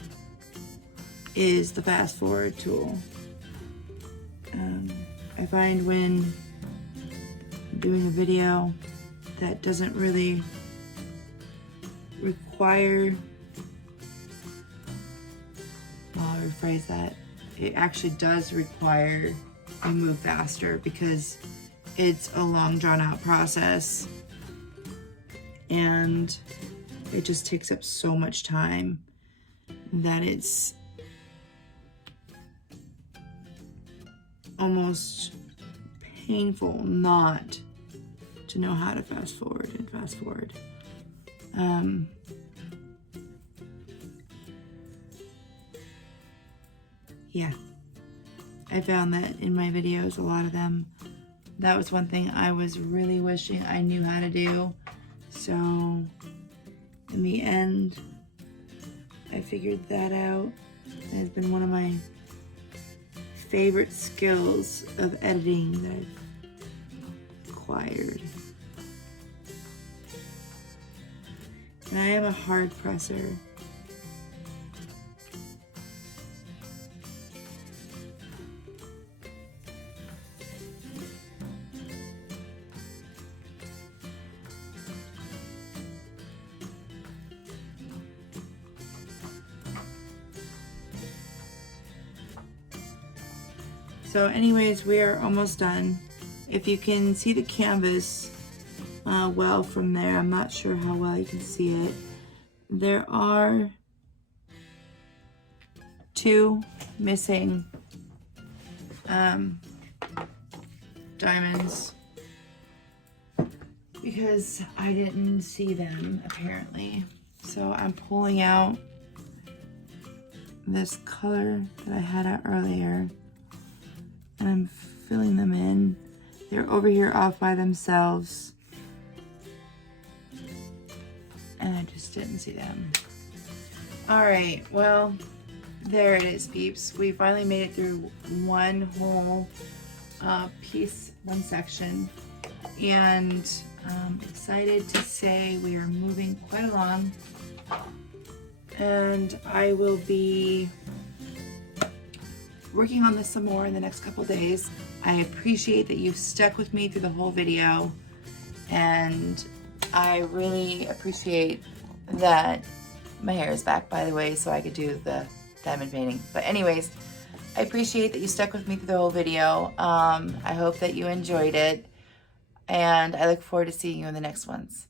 is the fast forward tool. I find when doing a video that doesn't really require, well, I'll rephrase that, it actually does require I move faster because it's a long drawn out process and it just takes up so much time that it's almost painful not to know how to fast forward and fast forward. Yeah, I found that in my videos, a lot of them, that was one thing I was really wishing I knew how to do. So in the end, I figured that out. It has been one of my favorite skills of editing that I've acquired. And I am a hard presser. So anyways, we are almost done. If you can see the canvas well from there, I'm not sure how well you can see it. There are 2 missing diamonds because I didn't see them apparently. So I'm pulling out this color that I had out earlier and I'm filling them in. They're over here off by themselves and I just didn't see them. All right, well, there it is, peeps. We finally made it through one whole piece, one section, and I'm excited to say we are moving quite along, and I will be working on this some more in the next couple days. I appreciate that you've stuck with me through the whole video, and I really appreciate that my hair is back, by the way, so I could do the diamond painting. But anyways, I appreciate that you stuck with me through the whole video. I hope that you enjoyed it, and I look forward to seeing you in the next ones.